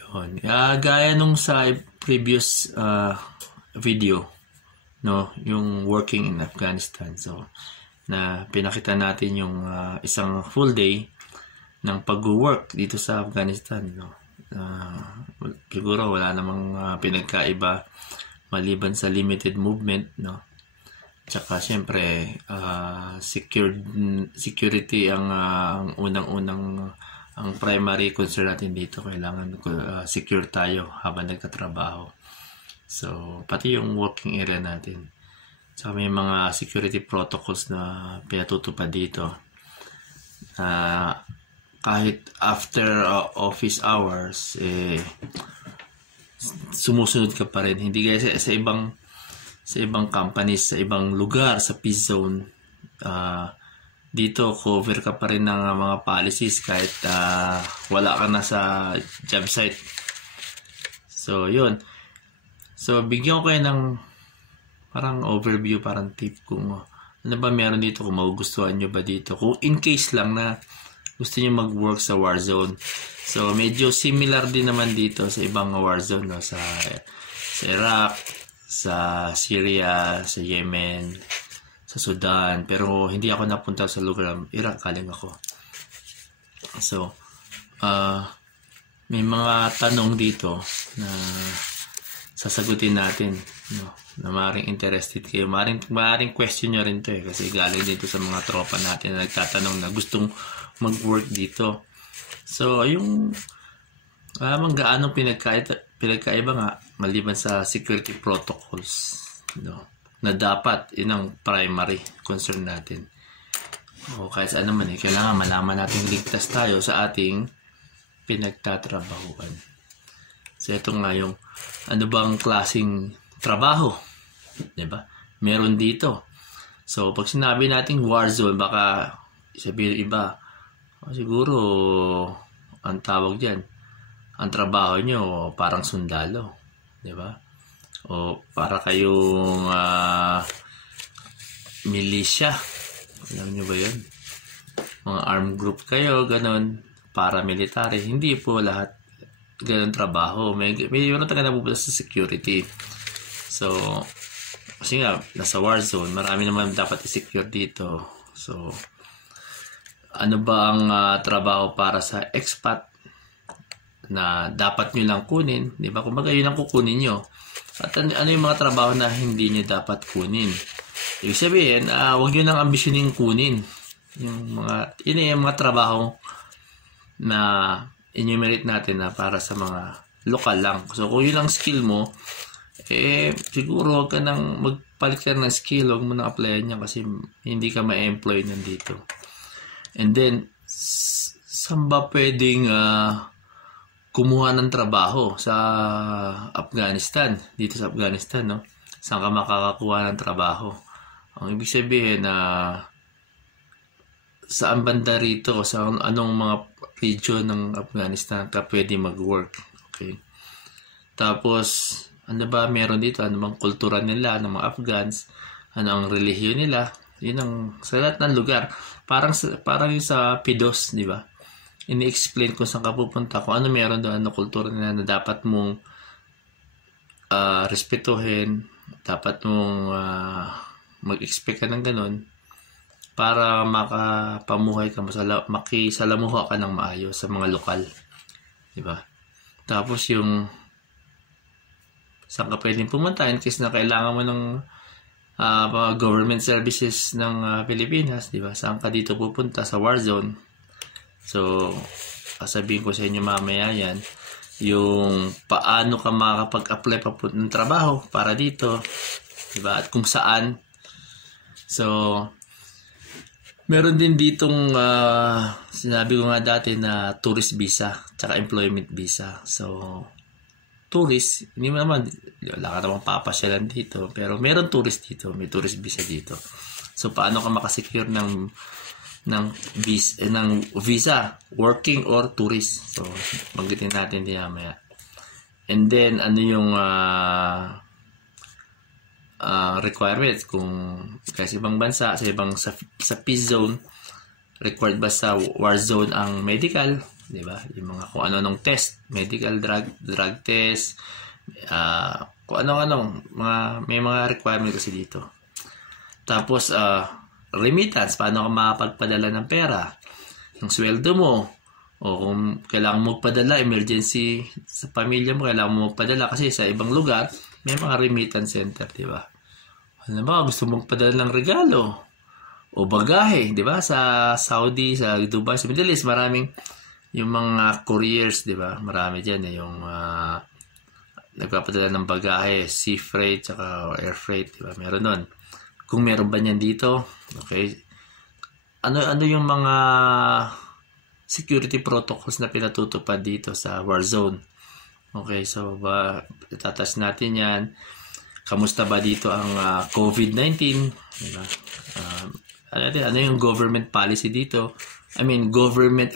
Yun. Gaya nung sa previous video, no, yung working in Afghanistan. So, na pinakita natin yung isang full day ng pag-work dito sa Afghanistan, no. Siguro wala namang pinagkaiba maliban sa limited movement, no. Tsaka syempre security ang unang-unang ang primary concern natin dito. Kailangan secure tayo habang nagtatrabaho. So pati yung working area natin. Tsaka may mga security protocols na pinatutupad dito. Kahit after office hours, sumusunod ka pa rin. Hindi gaya sa ibang companies, sa ibang lugar, sa peace zone. Dito, cover ka pa rin ng mga policies kahit wala ka na sa job site. So, yun. So, bigyan ko kayo ng parang overview, parang tip kung ano ba meron dito, kung magugustuhan nyo ba dito. Kung in case lang na gusto nyo mag-work sa war zone. So, medyo similar din naman dito sa ibang war zone, no? Sa Iraq, sa Syria, sa Yemen, sa Sudan. Pero hindi ako napunta sa lugar ng Iraq, galing ako. So, may mga tanong dito na sasagutin natin, no? Na maaaring interested kayo. Maaaring question nyo rin to kasi galing dito sa mga tropa natin na nagtatanong na gustong mag-work dito. So, yung gaano pinagkaiba nga maliban sa security protocols, no, na dapat yun ang primary concern natin. O kahit saan naman kailangan malaman natin ligtas tayo sa ating pinagtatrabahuan. So ito nga yung ano bang klaseng trabaho, diba? Meron dito. So pag sinabi nating war zone, baka sabihin iba, siguro ang tawag diyan, ang trabaho nyo parang sundalo, diba? O para kayong militia, alam nyo ba yun? Mga armed group kayo, ganon, paramilitary. Hindi po lahat ganon trabaho. May yun taga napupunta sa security. So kasi nga nasa war zone, marami naman dapat i-secure dito. So ano ba ang trabaho para sa expat na dapat nyo lang kunin, di ba? Kumbaga yun ang kukunin nyo. At ano yung mga trabaho na hindi nyo dapat kunin? Ibig sabihin, huwag nyo nang ambisyoning kunin yung mga trabaho na enumerate natin na para sa mga lokal lang. So kung yun lang skill mo, siguro huwag ka nang magpalit ka ng skill, huwag mo nang applyan niya kasi hindi ka ma-employ nandito. And then, saan ba pwedeng kumuha ng trabaho sa Afghanistan? Dito sa Afghanistan, no? Saan ka makakakuha ng trabaho? Ang ibig sabihin na saan banda rito, sa anong mga region ng Afghanistan ka pwede mag-work. Okay? Tapos, ano ba meron dito? Ano bang kultura nila ng mga Afghans? Ano ang relihiyon nila? Yun ang sa lahat ng lugar. Parang yung sa PIDOS, di ba? Ini-explain kung saan ka pupunta, kung ano meron doon, ano kultura nila na dapat mong respetuhin, dapat mong mag-expect ka ng ganun para makapamuhay ka, makisalamuha ka ng maayos sa mga lokal. Diba? Tapos yung saan ka pwedeng pumunta in case na kailangan mo ng mga government services ng Pilipinas, diba? Saan ka dito pupunta sa war zone? So, sabihin ko sa inyo mamaya yan, yung paano ka makakapag-apply ng trabaho para dito, diba? At kung saan. So, meron din ditong sinabi ko nga dati na tourist visa tsaka employment visa. So, tourist, hindi mo naman, wala ka namang papasyalan dito, pero meron tourist dito, may tourist visa dito. So, paano ka makasecure ng visa, working or tourist? So, banggitin natin din mamaya. And then, ano yung requirements kung kasi ibang bansa, sa peace zone, required ba sa war zone ang medical? di ba? Yung mga kung ano-anong test, medical drug test, kung ano-anong, may mga requirement kasi dito. Tapos, remittance, paano ka makapagpadala ng pera, ng sweldo mo, o kung kailangan mo padala, emergency sa pamilya mo, kailangan mo padala kasi sa ibang lugar, may mga remittance center, di ba? Ano ba, gusto mong padala ng regalo, o bagahe, di ba? Sa Saudi, sa Dubai, sa Middle East, maraming yung mga couriers, di ba? Marami dyan yung nagpapadala ng bagahe, sea freight, saka air freight, di ba? Meron nun. Kung meron ba niyan dito, okay. Ano yung mga security protocols na pinatutupad dito sa war zone? Okay, so tatas natin yan. Kamusta ba dito ang COVID-19? Di ba? Ano yung government policy dito?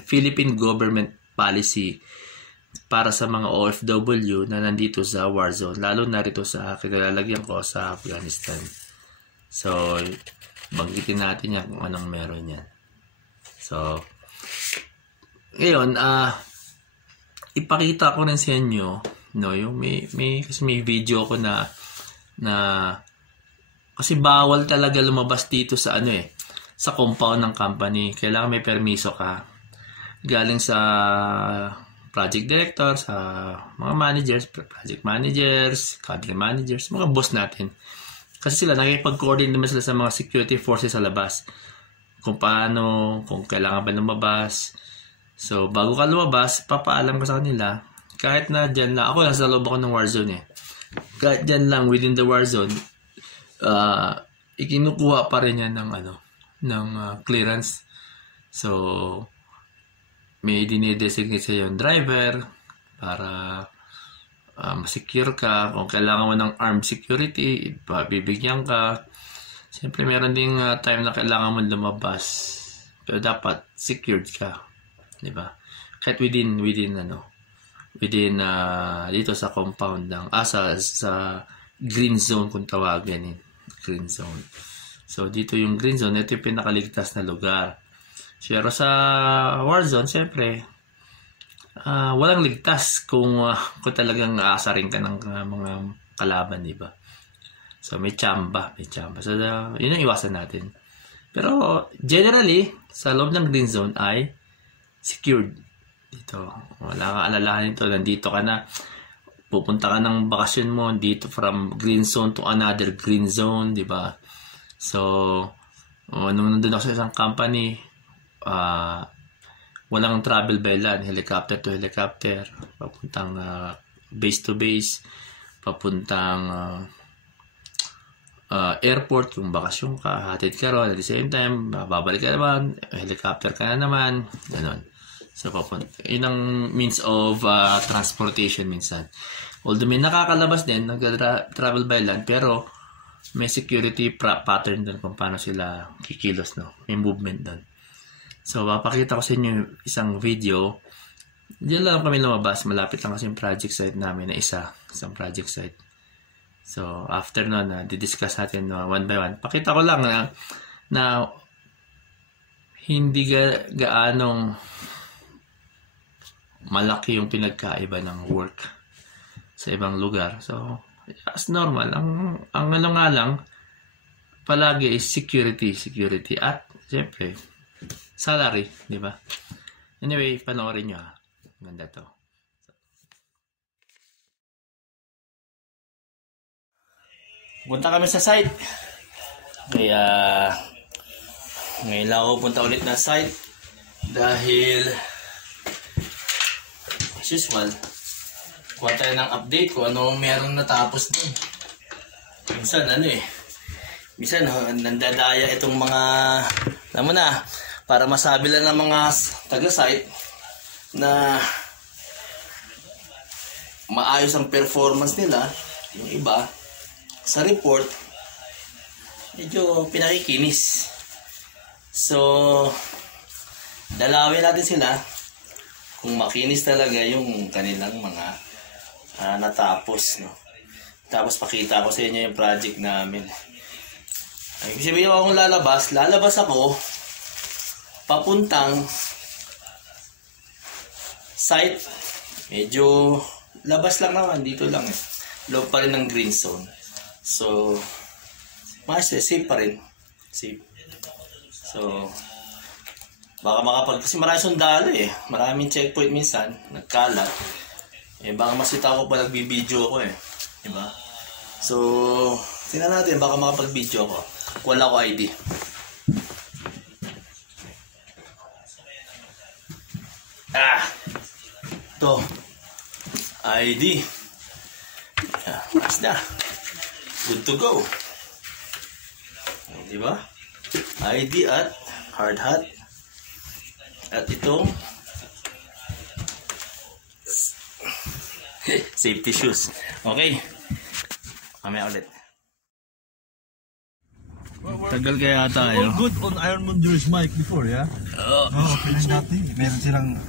Philippine government policy para sa mga OFW na nandito sa war zone, lalo na rito sa kinalalagyan ko sa Afghanistan. So, banggitin natin yan kung anong meron yan. So, ngayon, ipakita ko rin sa inyo, no, yung kasi may video ko na kasi bawal talaga lumabas dito sa sa compound ng company. Kailangan may permiso ka. Galing sa project director, sa mga managers, project managers, country managers, mga boss natin. Kasi sila nakikipag-coordinate naman sila sa mga security forces sa labas. Kung paano, kung kailangan ba lumabas. So, bago ka lumabas, papaalam ka sa kanila. Kahit na dyan lang, ako nasa loob ako ng war zone Kahit dyan lang, within the war zone, ikinukuha pa rin yan ng clearance. So, may dinidesignate sa yung driver para masecure ka. Kung kailangan mo ng armed security, bibigyan ka. Siyempre, meron ding time na kailangan mo lumabas. Pero dapat secured ka. Diba? Kahit within dito sa compound ng sa green zone kung tawagin green zone. So dito yung green zone, ito yung pinakaligtas na lugar. Pero sa war zone, siyempre walang ligtas kung talagang aasarin ka ng mga kalaban, di ba? So may tsamba. So yun ang iwasan natin. Pero generally, sa loob ng green zone ay secured. Dito, wala kang alalahanin ito. Nandito ka na, pupunta ka ng bakasyon mo dito from green zone to another green zone, di ba? So, nung nandun ako sa isang company, walang travel by land, helicopter to helicopter, papuntang base to base, papuntang airport, kung bakasyon ka, hatid ka ron, at the same time, babalik ka naman, helicopter ka na naman, gano'n. So, yun ang means of transportation minsan. Although may nakakalabas din, nag-travel by land, pero may security pattern doon kung paano sila kikilos, no? May movement doon. So, papakita ko sa inyo isang video. Diyan lang kami lumabas. Malapit lang kasi yung project site namin na isang project site. So, after nun, didiscuss natin one by one. Pakita ko lang na hindi gaanong malaki yung pinagkaiba ng work sa ibang lugar. So, as normal, ang ano nga lang, palagi is security at siyempre, salary, di ba? Anyway, panoorin nyo Ganda to. Punta kami sa site. Kaya, ngayon lang ako punta ulit na site dahil as usual, kuha tayo ng update kung ano meron natapos din. Minsan minsan nandadaya itong mga, alam mo na, para masabi lang ng mga taga-site na maayos ang performance nila. Yung iba sa report medyo pinakikinis. So dalawin natin sila kung makinis talaga yung kanilang mga natapos, no? Tapos pakita ko sa inyo yung project namin. Ay, kasi sabihin ko kung lalabas ako papuntang Sight, medyo labas lang naman, dito lang eh. Loob pa rin ng green zone. So, safe pa rin. Safe. So, baka kasi maraming sundalo eh. Maraming checkpoint minsan, nagkalat. Eh, baka masita ko pa nagbibideo ko eh. Diba? So, tingnan natin, baka makapag-video ko. Wala ko ID. Ito. ID. Mas na. Good to go. Diba? ID at hard hat. At itong safety shoes. Okay. Mamaya ulit. Tagal kaya tayo. All good on Iron Munduru's mic before, yeah? Meron silang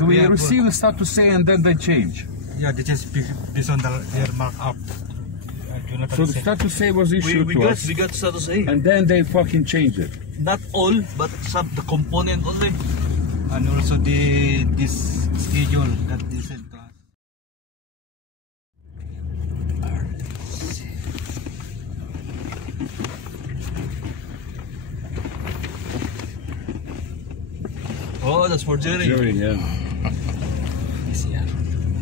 We receive the status say and then they change. yeah, they just based on their markup. So the status say was issued to us, We got status A. and then they fucking changed it. Not all, but some the component only. And also this schedule that they sent to us. Oh, that's for Jerry. Jerry, yeah.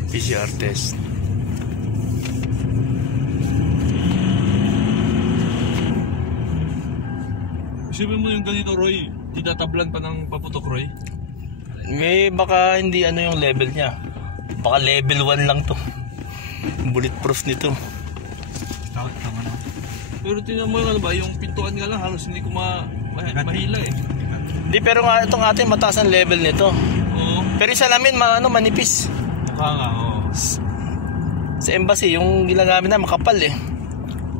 PCR test. Isipin mo yung ganito, Roy. Tinatablan pa ng paputok, Roy. May baka hindi ano yung level niya. Baka level 1 lang to. Bulletproof nito. Tama na. Pero tingnan mo yung ano ba, yung pintuan nga lang, halos hindi ko mahila eh. Hindi, pero nga itong ating mataas ang level nito. Oo. Pero isa namin manipis. Mukha nga, oo. Sa embassy, yung ginagamit na makapal eh.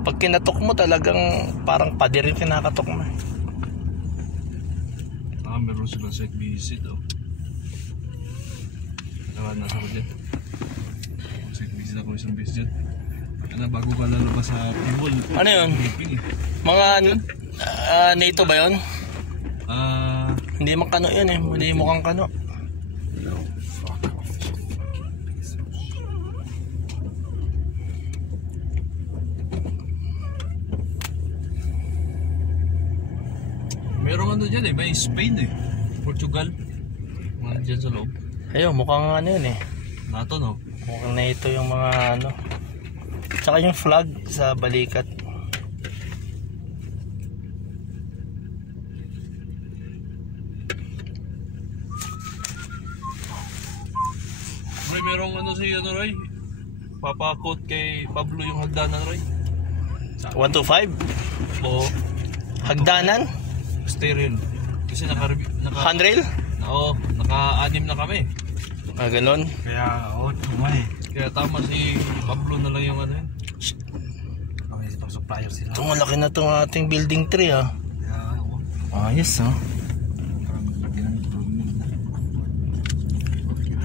Pag kinatok mo talagang parang pader yung kinakatok mo. Meron silang site visit, oh. Nasa ko dyan. Site visit ako isang beses dyan. Ano, bago ka lalabas sa pinball. Ano yun? Mga NATO ba yun? Hindi man kano yun eh. Hindi mukhang kano. Merong ano dyan eh, may Spain eh. Portugal. Mga dyan sa loob. Ayun, mukhang ano yun eh. NATO, no? Mukhang NATO yung mga ano. Tsaka yung flag sa balikat. Roy, merong ano si ano, Roy? Papakot kay Pablo yung hagdanan, Roy. 125? Oo. Hagdanan? Stereo. Kasi Handrail? Oo, naka-anim na kami. Ganon. Kaya, tuma eh. Kaya tama si Pablo na lang yung ano yun. May pang supplier sila. Ito malaki na itong ating building 3 ah. Kaya, Ayos ah. parang lagi ng improvement na.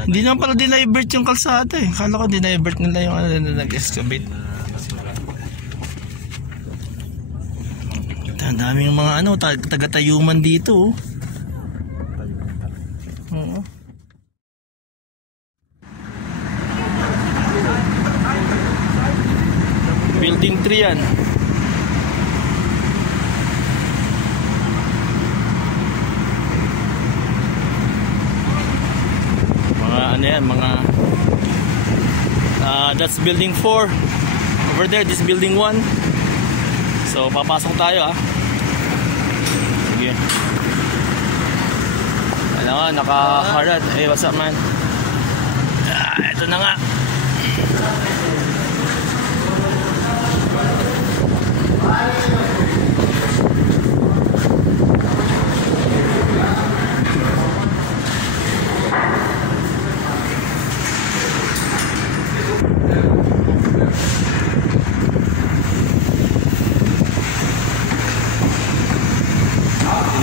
Hindi naman pala dinivert yung kalsada eh. Kala ko dinivert nila yung ano na nag-excavate. Ang daming mga ano, taga-tayuman dito. Oo. Building 3 yan. Mga ano yan, mga that's building 4. Over there, this building 1. So, papasok tayo ah. Sige. Ano nga, naka-harad. Hey, what's up man? Ito na nga.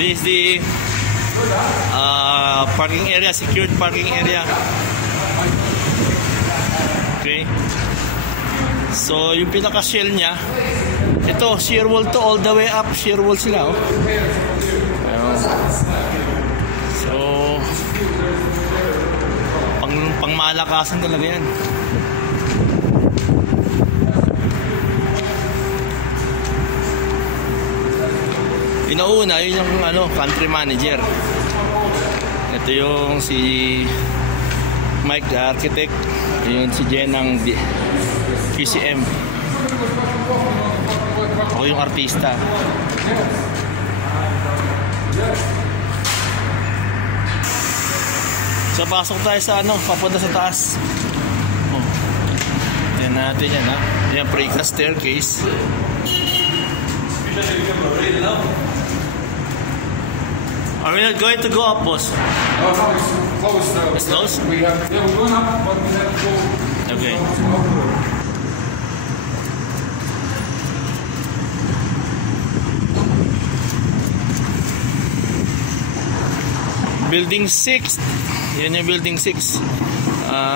This is the parking area, secured parking area. Okay. So, yung pinaka-shell niya, ito, shear wall to, all the way up, shear wall sila. Oh. So, malakasan talaga yan. Inauna, yun yung country manager. Ito yung si Mike the architect. Yun si Jen ng PCM. Ako yung artista. So pasok tayo sa papunta sa taas. Oh. Tignan natin yan, ha. Yan, precast staircase. Are we not going to go up, boss? No, it's closed. It's closed? We're going up, but we have to go. Okay. Building 6. Yan yung building 6.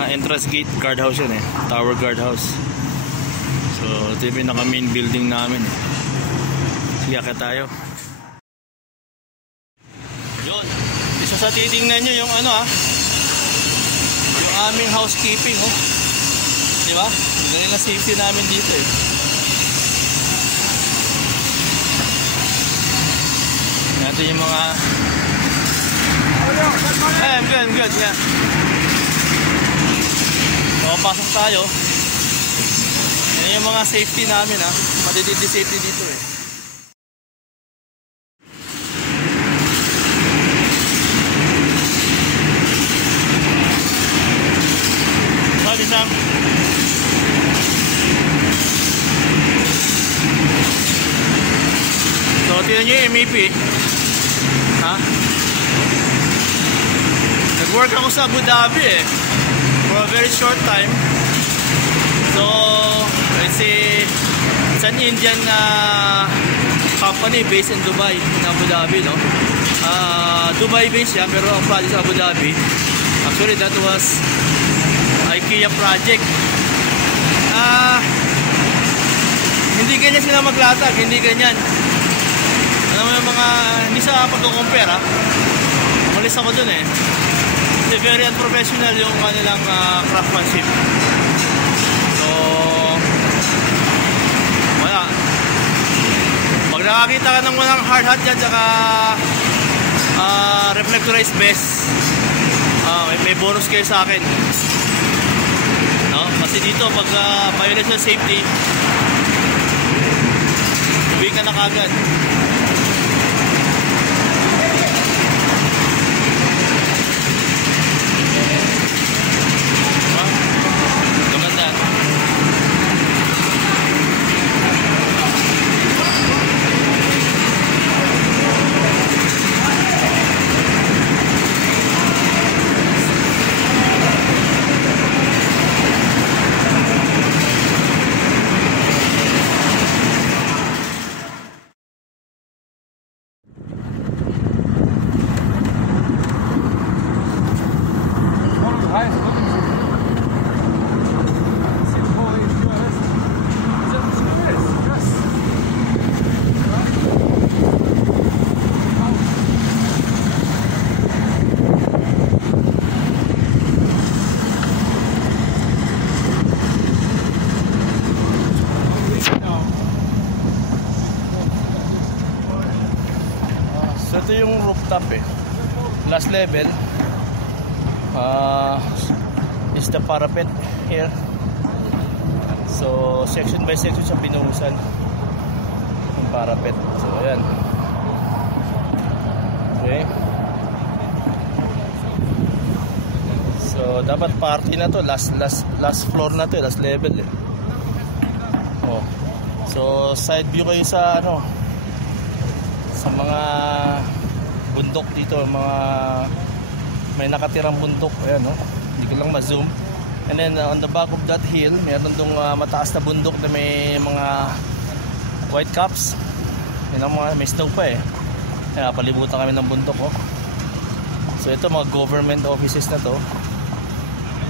Entrance gate, guardhouse yun eh. Tower guardhouse. So, ito yung pinaka-main building namin eh. Sige, akit tayo. Yun. Isa sa titingnan nyo yung yung aming housekeeping, oh. Di ba? Ganyan na safety namin dito eh. Natin yung mga I'm good, yeah. So, pasok tayo. Yan yung mga safety namin, ha. Matitindi safety dito eh. Sam. So, tingnan nyo yung MEP. Ha? Nag-work ako sa Abu Dhabi eh. For a very short time. So, it's an Indian company based in Dubai, in Abu Dhabi, no? Dubai based siya, pero ang project sa Abu Dhabi. Actually, that was IKEA project. Hindi ganyan sila maglatag, hindi ganyan. Alam mo yung mga, hindi sa pagkukumpare ha. Umalis ako dun eh. Kasi very unprofessional yung kanilang craftsmanship. So, wala. Pag nakakita ka ng walang hard hat dyan, tsaka reflectorized vest, may bonus kayo sa akin. Kasi dito pag violation safety, uwi ka na kagad. Gaganda. Ito yung rooftop eh. Last level is the parapet here. So section by section siya binuhusan yung parapet. So ayan. Okay. So dapat party na to, last floor na to, last level eh. Oh. So side view kayo sa sa mga bundok dito, may nakatirang bundok, ayan hindi ko lang ma-zoom. And then on the back of that hill, meron dong mataas na bundok na may mga white caps. Yun ang may snow pa eh. Kaya palibutan kami ng bundok So ito mga government offices na to.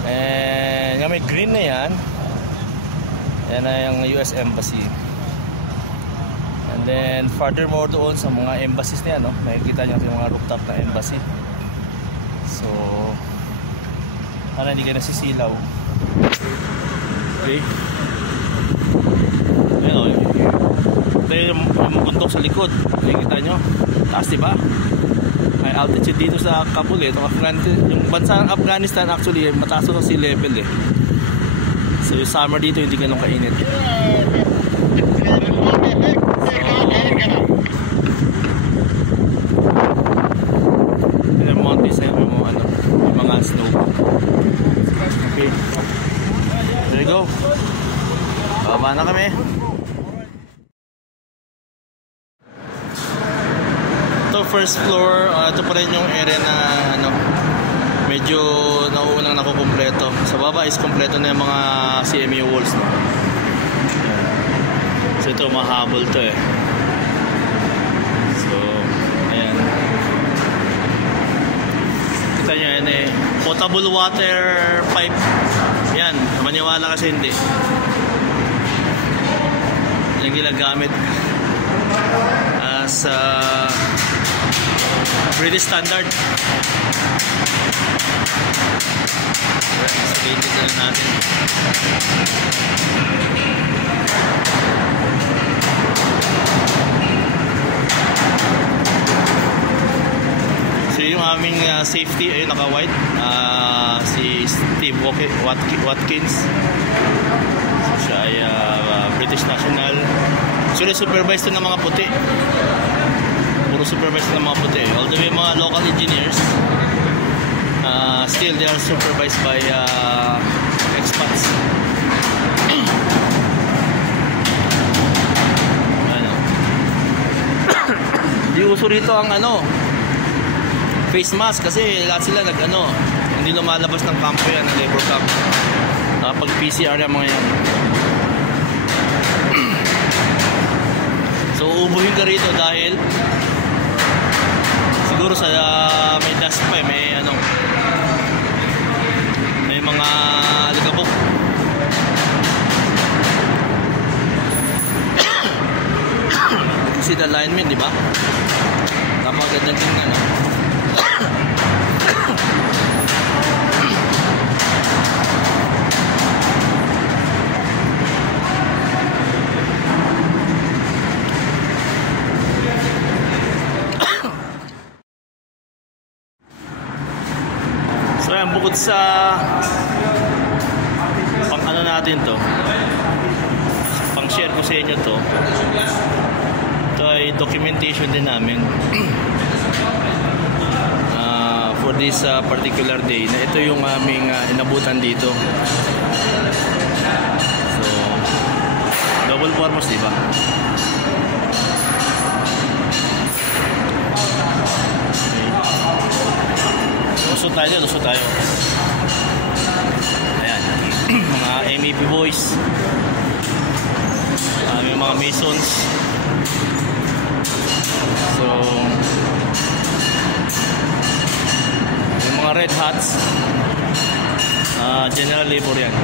And may green na yan. Yan na yung US Embassy. And then furthermore doon sa mga embassies niya, makikita niyo yung mga rooftop na embassy. So para hindi ka nasisilaw. Okay. Ayan o. Ito yung bundok sa likod. Nakikita nyo? Taas, diba? May altitude dito sa Kabul eh. Yung bansa ng Afghanistan actually mataas sa sea level eh. So yung summer dito hindi ganun kainit. Yung mountains eh, yung mga snow. Okay. There you go. Baba na kami. Ito first floor, ito pa rin yung area na medyo nauunang nakukumpleto. Sa baba is kompleto na yung mga CMU walls, no? So ito mahabol to eh. So ayan. Kita nyo yan eh, potable water pipe. Yan, maniwala kasi hindi. Yung ginagamit as British standard. Sabihin na natin. So yung aming safety ay naka-white, si Steve Watkins. So siya ay British national. So supervise to ng mga puti. Puro supervise to ng mga puti. Although may mga local engineers, still they are supervised by expats. Di uso rito ang face mask kasi lahat sila hindi lumalabas ng kampo yan, ng labor camp. Pag PCR yung mga yan. So uubuhin ka rito dahil siguro sa may dust pa may may mga ligabok. Kasi the alignment, di ba? Napakagandang tingnan, no? So yan, bukod sa pang natin to, pang share ko sa inyo to, ito ay documentation din namin for this particular day na ito yung aming inabutan dito. So double purpose, diba? Okay. Lusot tayo. Ayan. Mga MEP boys, may mga masons. So yung mga red hats, general labor yan.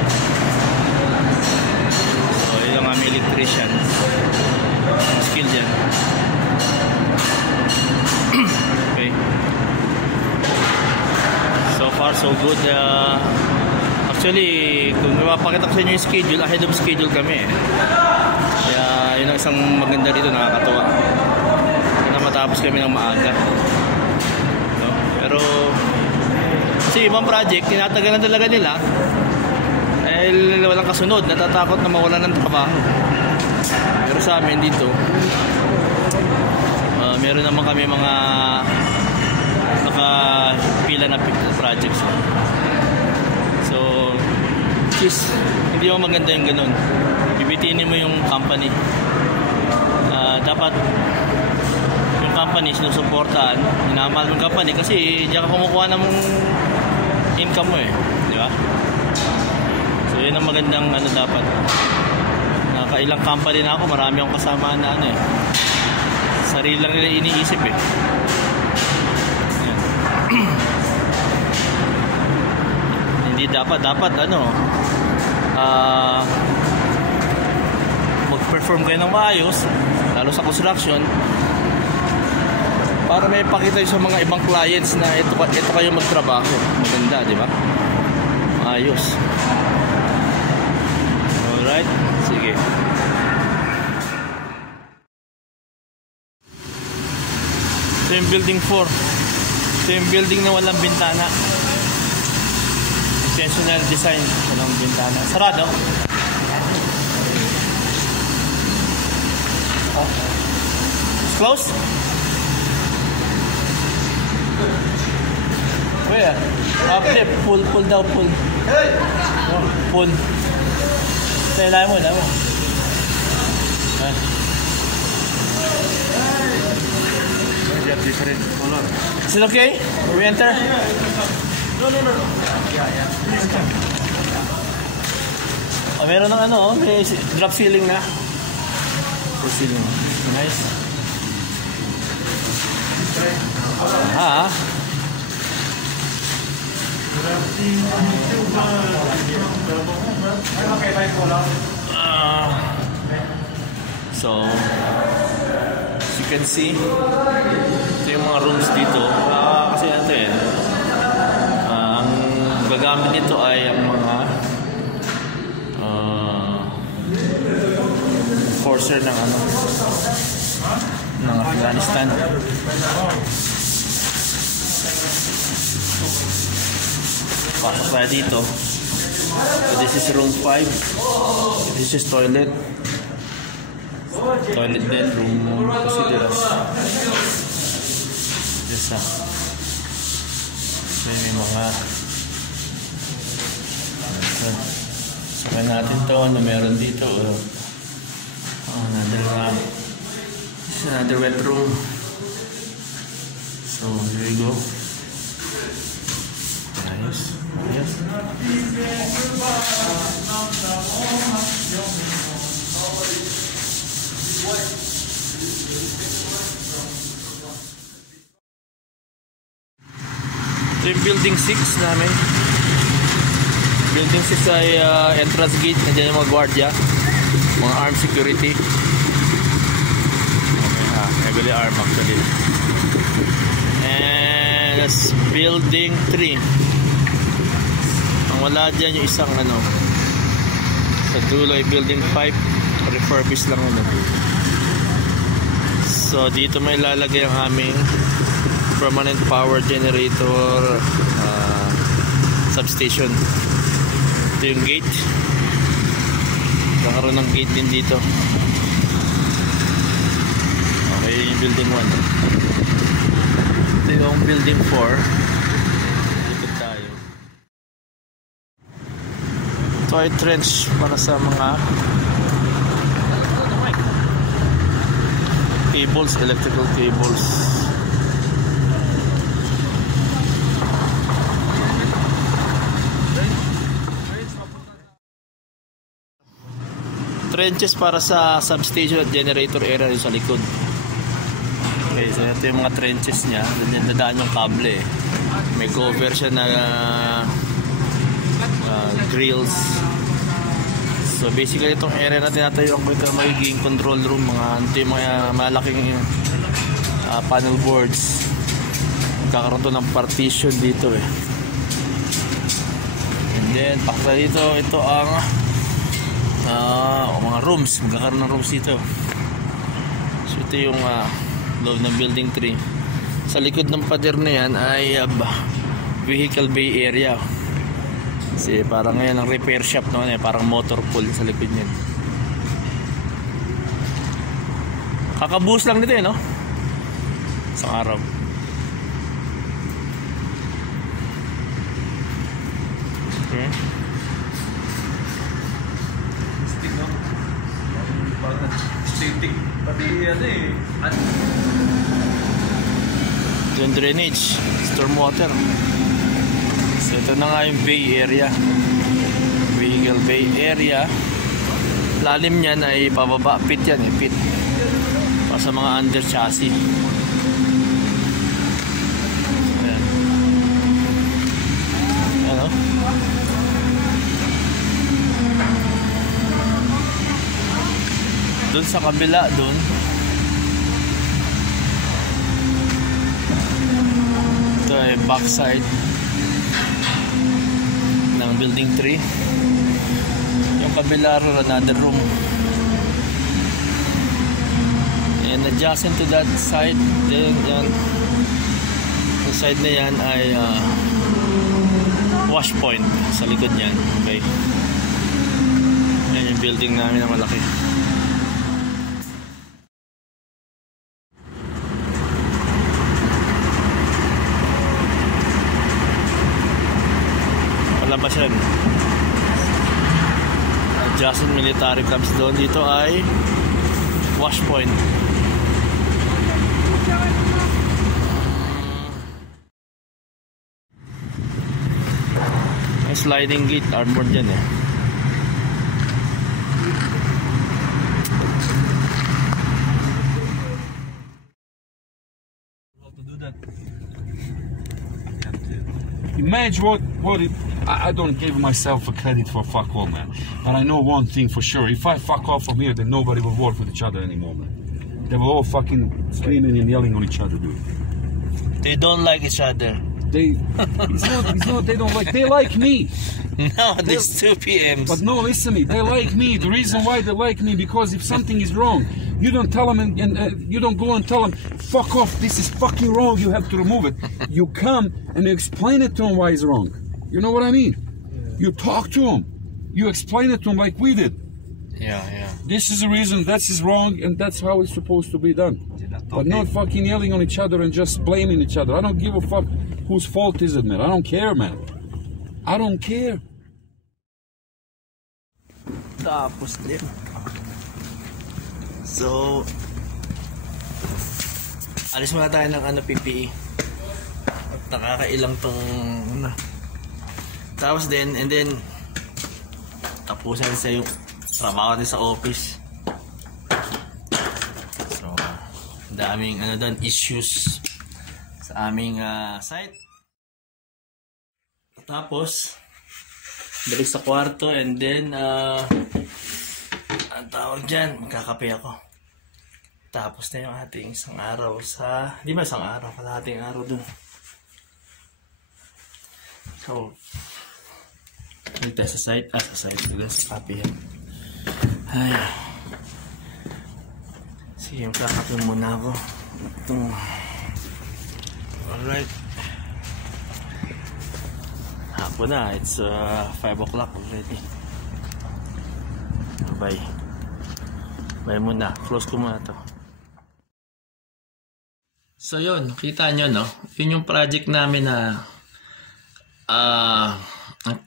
So yun ang aming electrician, skill yan. Okay, so far so good. Actually kung mapakita ko sa inyo yung schedule, ahead of schedule kami kaya yun ang isang maganda dito, nakakatuwa na matapos kami ng maaga. So, pero kasi ibang project tinatagalan talaga nila walang kasunod, natatakot na mawalan ng trabaho. Pero sa amin dito meron naman kami mga nakapila na projects. So hindi mo maganda yung ganun, bibitinin mo yung company. Dapat yung company sinusuportahan, minamahal yung company kasi diyan ka kumukuha ng income mo di ba? So yun ang magandang dapat. Nakailang company na ako, marami akong kasama na sarili lang nila iniisip hindi dapat mag-perform kayo ng maayos, lalo sa construction, para may pakita sa mga ibang clients na ito kayo magtrabaho maganda, di ba? maayos. Alright, sige. Ito yung building 4. Ito yung building na walang bintana. Intentional design, walang bintana. Sarado. Oh. It's close? Where? Okay, pull daw, pull. Oh, pull. Lahat mo. Different color. Is it okay? We enter? No. Oh, meron ng ano, may drop ceiling na. Drop ceiling. Nice. So, as you can see, ito yung mga rooms dito. Kasi ito ang gagamit nito ay ang mga forcer ng Afghanistan. Pasok tayo dito. So this is room 5. This is toilet. Toilet din, room consideras. Yes, may mga sakay natin to. Ano meron dito? This is another wet room. So here you go. Nice. Yes. Ito yung building 6 namin. Building 6 ay entrance gate. Nandiyan yung mga guardia, mga armed security. Okay, heavily armed actually. And that's building 3. Ang wala dyan yung isang sa dulo ay building 5. Refurbished lang So dito may lalagay ang aming permanent power generator substation. Ito yung gate. Nakaroon ng gate din dito. Okay, yung building 1. Ito yung building 4. Ikot tayo. Ito ay trench para sa mga cables, electrical cables. Trenches para sa substation at generator area yung sa likod. Okay, so ito yung mga trenches niya. Dadaan yung kable. May cover siya na grills. So basically itong area na tinatayo ang magiging control room. Ito yung mga malaking panel boards. Magkakaroon to ng partition dito And then pakita dito, ito ang mga rooms. Magkakaroon ng rooms dito. So ito yung loob ng building 3. Sa likod ng pader na yan ay vehicle bay area. Kasi parang ngayon ang repair shop naman parang motor pool sa likod niyan. Kakabuhos lang nito no? Isang araw. Okay. Yung drainage, storm water. So ito na nga yung bay area. Vehicle bay area. Lalim niyan ay pababa, pit yan pit. Para sa mga under chassis. Ayan. Ano? Doon sa kabila, doon ito ay backside ng building 3. Yung kabila ro, another room. And adjacent to that side, then yan, yung side na yan ay wash point sa likod niyan. Okay. Yan yung building namin na malaki. Palabas yan. Adjacent military camps doon. Dito ay wash point. May sliding gate, armored yan eh. How to do that? Imagine what it. I don't give myself a credit for fuck all, man. But I know one thing for sure: if I fuck off from here, then nobody will work with each other anymore, man. They will all fucking screaming and yelling on each other, dude. They don't like each other. It's not. They don't like. They like me. No, there's 2 PMs. But no, listen to me. They like me. The reason why they like me, because if something is wrong, you don't tell them and you don't go and tell them, fuck off, this is fucking wrong, you have to remove it. You come and you explain it to them why it's wrong. You know what I mean? You talk to them. You explain it to them like we did. Yeah. This is the reason, that is wrong, and that's how it's supposed to be done. But not fucking yelling on each other and just blaming each other. I don't give a fuck whose fault is it, man. I don't care, man. I don't care. Tapos din. So, alis muna tayo ng PPE. At nakakailang tong tapos din, and then tapusin sa yung trabaho din sa office. So, daming doon issues sa aming site. Tapos balik sa kwarto, and then ang tawag dyan, magkakape ako. Tapos na yung ating isang araw sa, di ba isang araw, kalahating araw dun. So, dito sa site, sa kape yan. Ay, sige, magkakape muna ako. Alright. Hapon na, it's 5 o'clock already. Bye. Bye muna, close ko muna to. So yun, kita nyo no, yun yung project namin na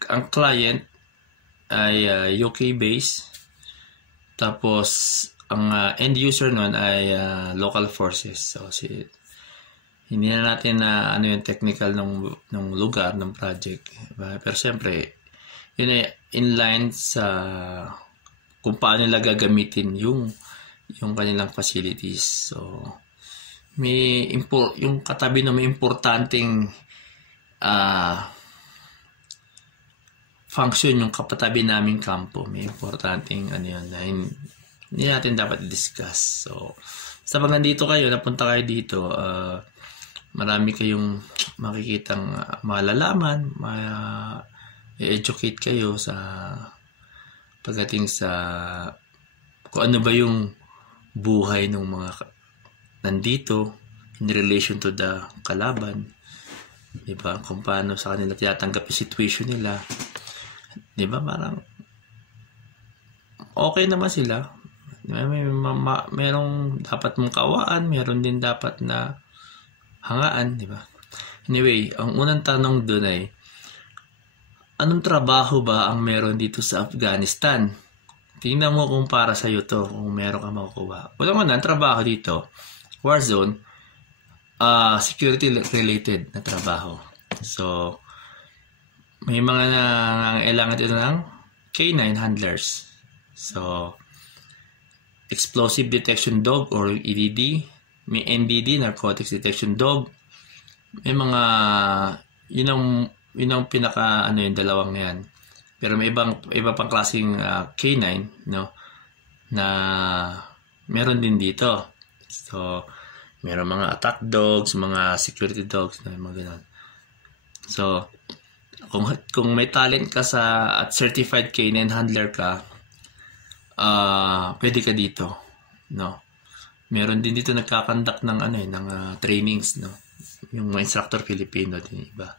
ang client ay UK based, tapos ang end user nun ay local forces. So hindi na natin na ano yung technical ng lugar ng project, diba? Pero siyempre yun ay inline sa kung paano nila gagamitin yung kanilang facilities. So yung katabi na may importanteng function yung kapatabi naming kampo. May importanteng ano yun na hindi natin dapat i-discuss. So sa pag nandito kayo, napunta kayo dito, marami kayong makikitang malalaman, i-educate kayo sa pagdating sa kung ano ba yung buhay ng mga nandito in relation to the kalaban, diba? Kung paano sa kanila tinatanggap yung situation nila, diba? Parang okay naman sila, diba? Merong dapat mong kawaan, meron din dapat na hangaan, diba? Anyway, ang unang tanong doon ay, anong trabaho ba ang meron dito sa Afghanistan? Tingnan mo kung para sa'yo to, kung meron ka makukuha. Unang-una, ang trabaho dito, war zone, security related na trabaho. So, may mga nangailangan dito ng K9 handlers. So, explosive detection dog or EDD, may NDD, narcotics detection dog, may mga, yun ang pinaka yung dalawang na yan. Pero may iba pang klaseng K9, no, na meron din dito. So meron mga attack dogs, mga security dogs, na mga ganun. So kung may talent ka at certified K9 handler ka, pwede ka dito, no? Meron din dito nagkakandak ng trainings, no? Yung mga instructor Filipino din iba.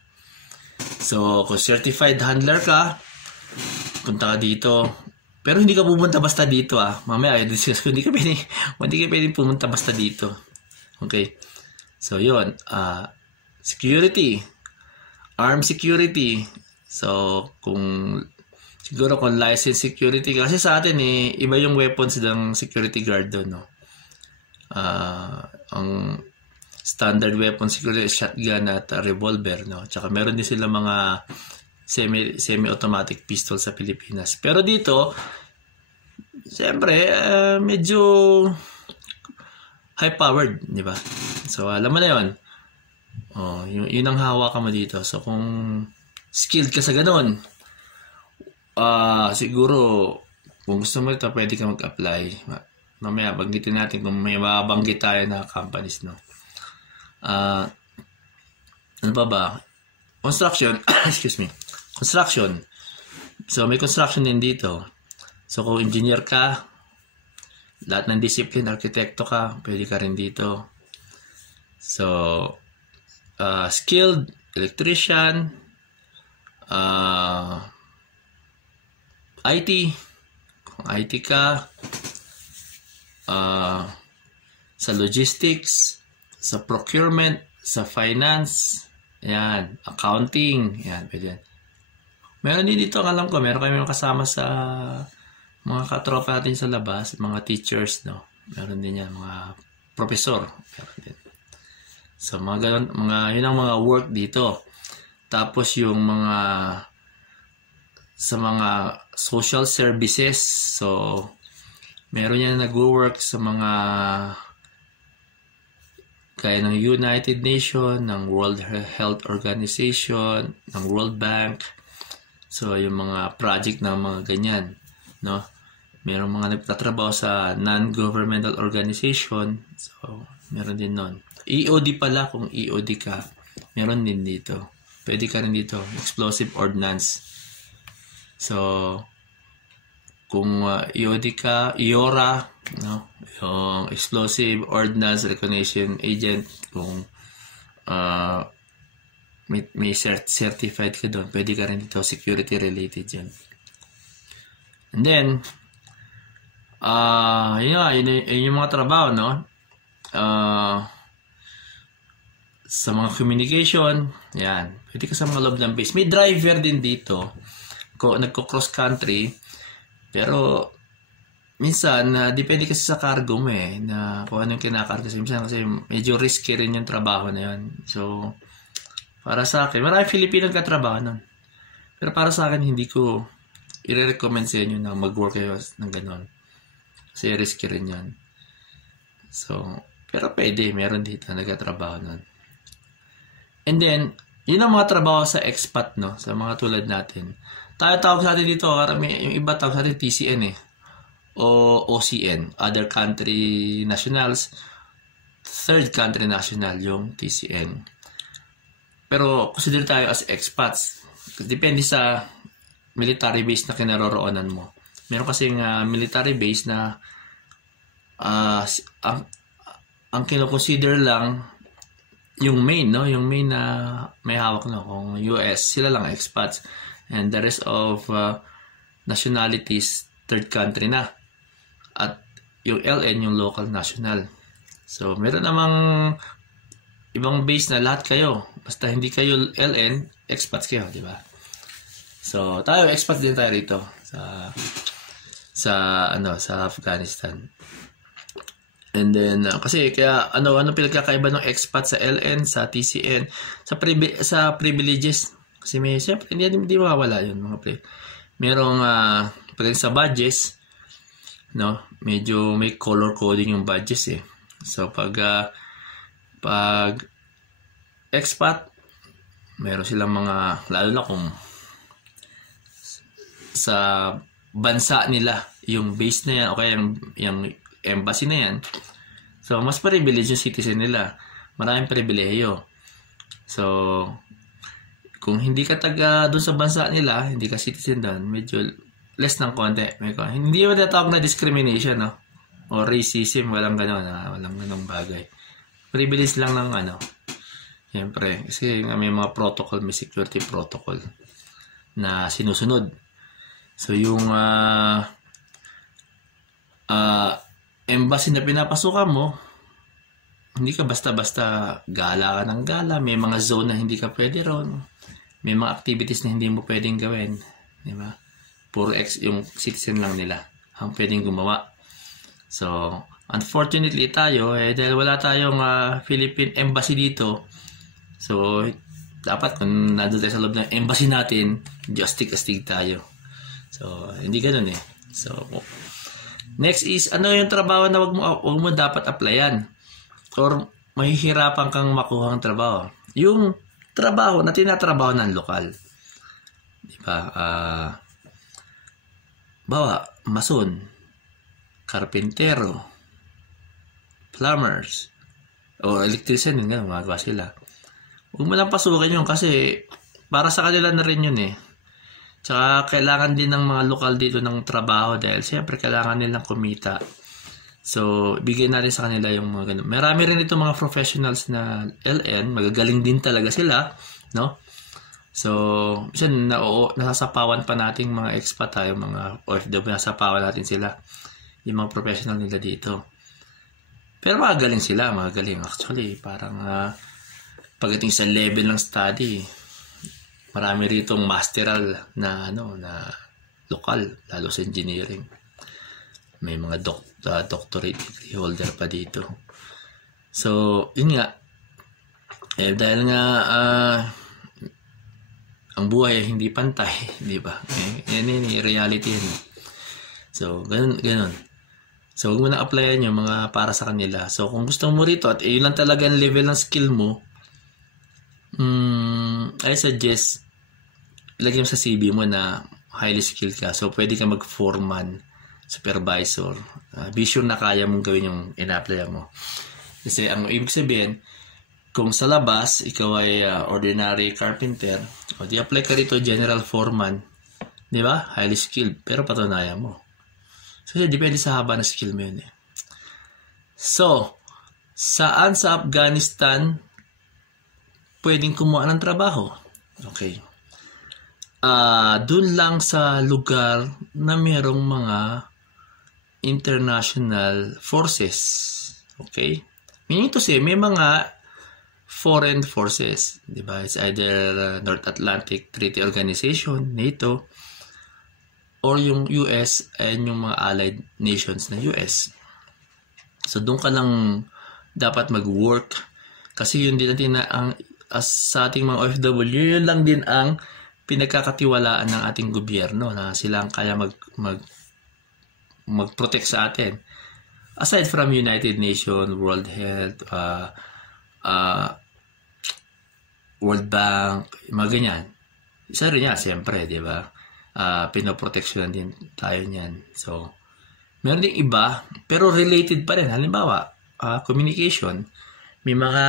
So, kung certified handler ka, punta ka dito. Pero hindi ka pumunta basta dito, Mamaya discuss ko, hindi ka pwede pumunta basta dito. Okay? So, yun. Security. Armed security. So, siguro kung licensed security, kasi sa atin iba yung weapons ng security guard doon, no? Ang standard weapon security shotgun at revolver, no? Tsaka meron din sila mga semi-automatic pistol sa Pilipinas. Pero dito, siyempre, medyo high-powered, di ba? So, alam mo na yun. Yun ang hawakan mo dito. So, kung skilled ka sa ganun, siguro, kung gusto mo ito, pwede ka mag-apply. Mamaya, banggitin natin kung may mabanggit tayo na companies, no? Ano ba? Construction. Excuse me. Construction. So, may construction din dito. So, kung engineer ka, lahat ng discipline, arkitekto ka, pwede ka rin dito. So, skilled electrician, IT, kung IT ka, sa logistics, sa procurement, sa finance, yan, accounting, yan, pwede yan. Meron din dito, alam ko, meron kami kasama sa mga katropa natin sa labas, mga teachers, no? Meron din yan, mga professor, meron din. So, yun ang mga work dito. Tapos yung sa mga social services, so, meron yan nag-work sa mga kaya ng United Nations, ng World Health Organization, ng World Bank. So, yung mga project ng mga ganyan, no? Meron mga nagtatrabaho sa non-governmental organization. So, meron din nun. EOD pala, kung EOD ka, meron din dito. Pwede ka rin dito. Explosive Ordnance. So, kung EOD ka, IORA, no? Yung Explosive Ordnance Recognition Agent, kung may certified ka doon, pwede ka rin dito, security related yan. And then, yun yung mga trabaho, no? Sa mga communication, yan, pwede ka sa mga loob ng base. May driver din dito, nagko-cross country, pero minsan, depende kasi sa cargo mo na kung anong kinakarga. Minsan kasi medyo risky rin yung trabaho na yun. So, para sa akin, marami Filipino nagkatrabaho nun. Pero para sa akin, hindi ko i-recommend sa inyo na mag-work kayo ng ganon. Kasi risky rin yan. So, pero pwede, meron dito nagkatrabaho nun. And then, yun ang mga trabaho sa expat, no? Sa mga tulad natin. Tayo tawag sa atin dito, yung iba tawag sa atin TCN o OCN, Other Country Nationals, Third Country National yung TCN. Pero consider tayo as expats. Depende sa military base na kinaroroonan mo. Meron kasing military base na ang kino-consider lang yung main, no? Yung main na may hawak, no? Kung US, sila lang expats. And the rest of nationalities, third country na. At yung LN, yung local national. So, meron namang ibang base na lahat kayo. Basta hindi kayo LN, expats kayo, di ba? So, tayo, expat din tayo rito sa Afghanistan. And then, kasi, kaya, ano pinagkakaiba ng expat sa LN, sa TCN, sa privileges. Kasi may, siyempre, hindi mawawala yun, mga merong, pagdating sa badges, no, medyo may color coding yung badges So, pag expat, meron silang mga, lalo na kung sa bansa nila, yung base na yan, o kaya yung embassy na yan, so, mas privilege yung citizen nila. Maraming pribilehiyo. So, kung hindi ka taga doon sa bansa nila, hindi ka citizen doon, medyo less ng konti. Hindi mo natawag na discrimination, no? O racism, walang gano'n, walang ganong bagay. Privilege lang ng siyempre, kasi may mga protocol, may security protocol na sinusunod. So, yung embassy na pinapasukan mo, hindi ka basta-basta gala ka ng gala. May mga zone na hindi ka pwede ron. May mga activities na hindi mo pwedeng gawin. Di ba? Puro yung citizen lang nila ang pwedeng gumawa. So, unfortunately tayo, dahil wala tayong Philippine Embassy dito, so, dapat kung nandun tayo sa loob ng embassy natin, astig-astig tayo. So, hindi ganun eh. So, next is, ano yung trabaho na wag mo dapat applyan? Or mahihirapan kang makuha ang trabaho. Yung trabaho na tinatrabaho ng lokal. Diba? Bawa, mason, karpintero, plumbers, o electrician, yun nga, magawa sila. Huwag mo lang pasukin yun kasi para sa kanila na rin yun eh. Tsaka kailangan din ng mga lokal dito ng trabaho dahil siyempre kailangan nilang kumita. So, bigyan natin sa kanila yung mga ganun. Marami rin ito mga professionals na LN, magagaling din talaga sila, no? So, minsan nasasapawan pa nating mga expat tayo, mga OFW, nasasapawan natin sila, yung mga professional nila dito. Pero magagaling sila, magagaling. Actually, parang pagdating sa level ng study, marami ritong masteral na lokal, lalo sa engineering. May mga doctorate degree holder pa dito. So, yun nga. Dahil nga ang buhay ay hindi pantay, di ba? Yan reality yan. So, ganun. So, huwag mo na applyan yung mga para sa kanila. So, kung gusto mo rito at yun lang talaga ang level ng skill mo, I suggest lagyan mo sa CV mo na highly skilled ka. So, pwede ka mag-foreman, supervisor. Be sure na kaya mong gawin yung in-apply mo. Kasi ang ibig sabihin, kung sa labas, ikaw ay ordinary carpenter, o di-apply ka rito, general foreman, di ba? Highly skilled, pero patunayan mo. So, depende sa haba na skill mo yun eh. So, saan sa Afghanistan pwedeng kumuha ng trabaho? Okay. Doon lang sa lugar na mayroong mga international forces. Okay? Meaning to say, may mga foreign forces. Diba? It's either North Atlantic Treaty Organization, NATO, or yung US and yung mga allied nations na US. So, doon ka lang dapat mag-work. Kasi yun din natin na sa ating mga OFW, yun lang din ang pinagkakatiwalaan ng ating gobyerno na sila ang kaya mag-protect sa atin. Aside from United Nations, World Health, World Bank, mga ganyan. Isa rin yan, siyempre, di ba? Pinoproteksyonan din tayo niyan. So, meron din iba, pero related pa rin. Halimbawa, communication. May mga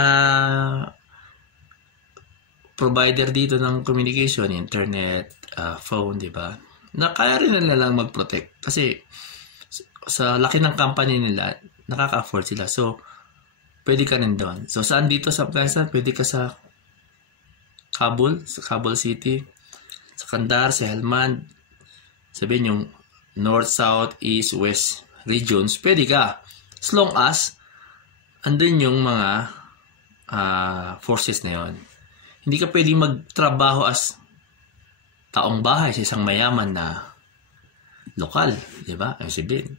provider dito ng communication, internet, phone, di ba? Na kaya rin nila lang mag-protect. Kasi sa laki ng company nila, nakaka-afford sila. So, pwede ka rin doon. So, saan dito sa Afghanistan? Pwede ka sa Kabul City, sa Kandahar, sa Helmand, sabihin yung North, South, East, West regions, pwede ka. As long as, andun yung mga forces na yon. Hindi ka pwedeng magtrabaho as taong bahay sa isang mayaman na lokal, di ba? Ay sabihin.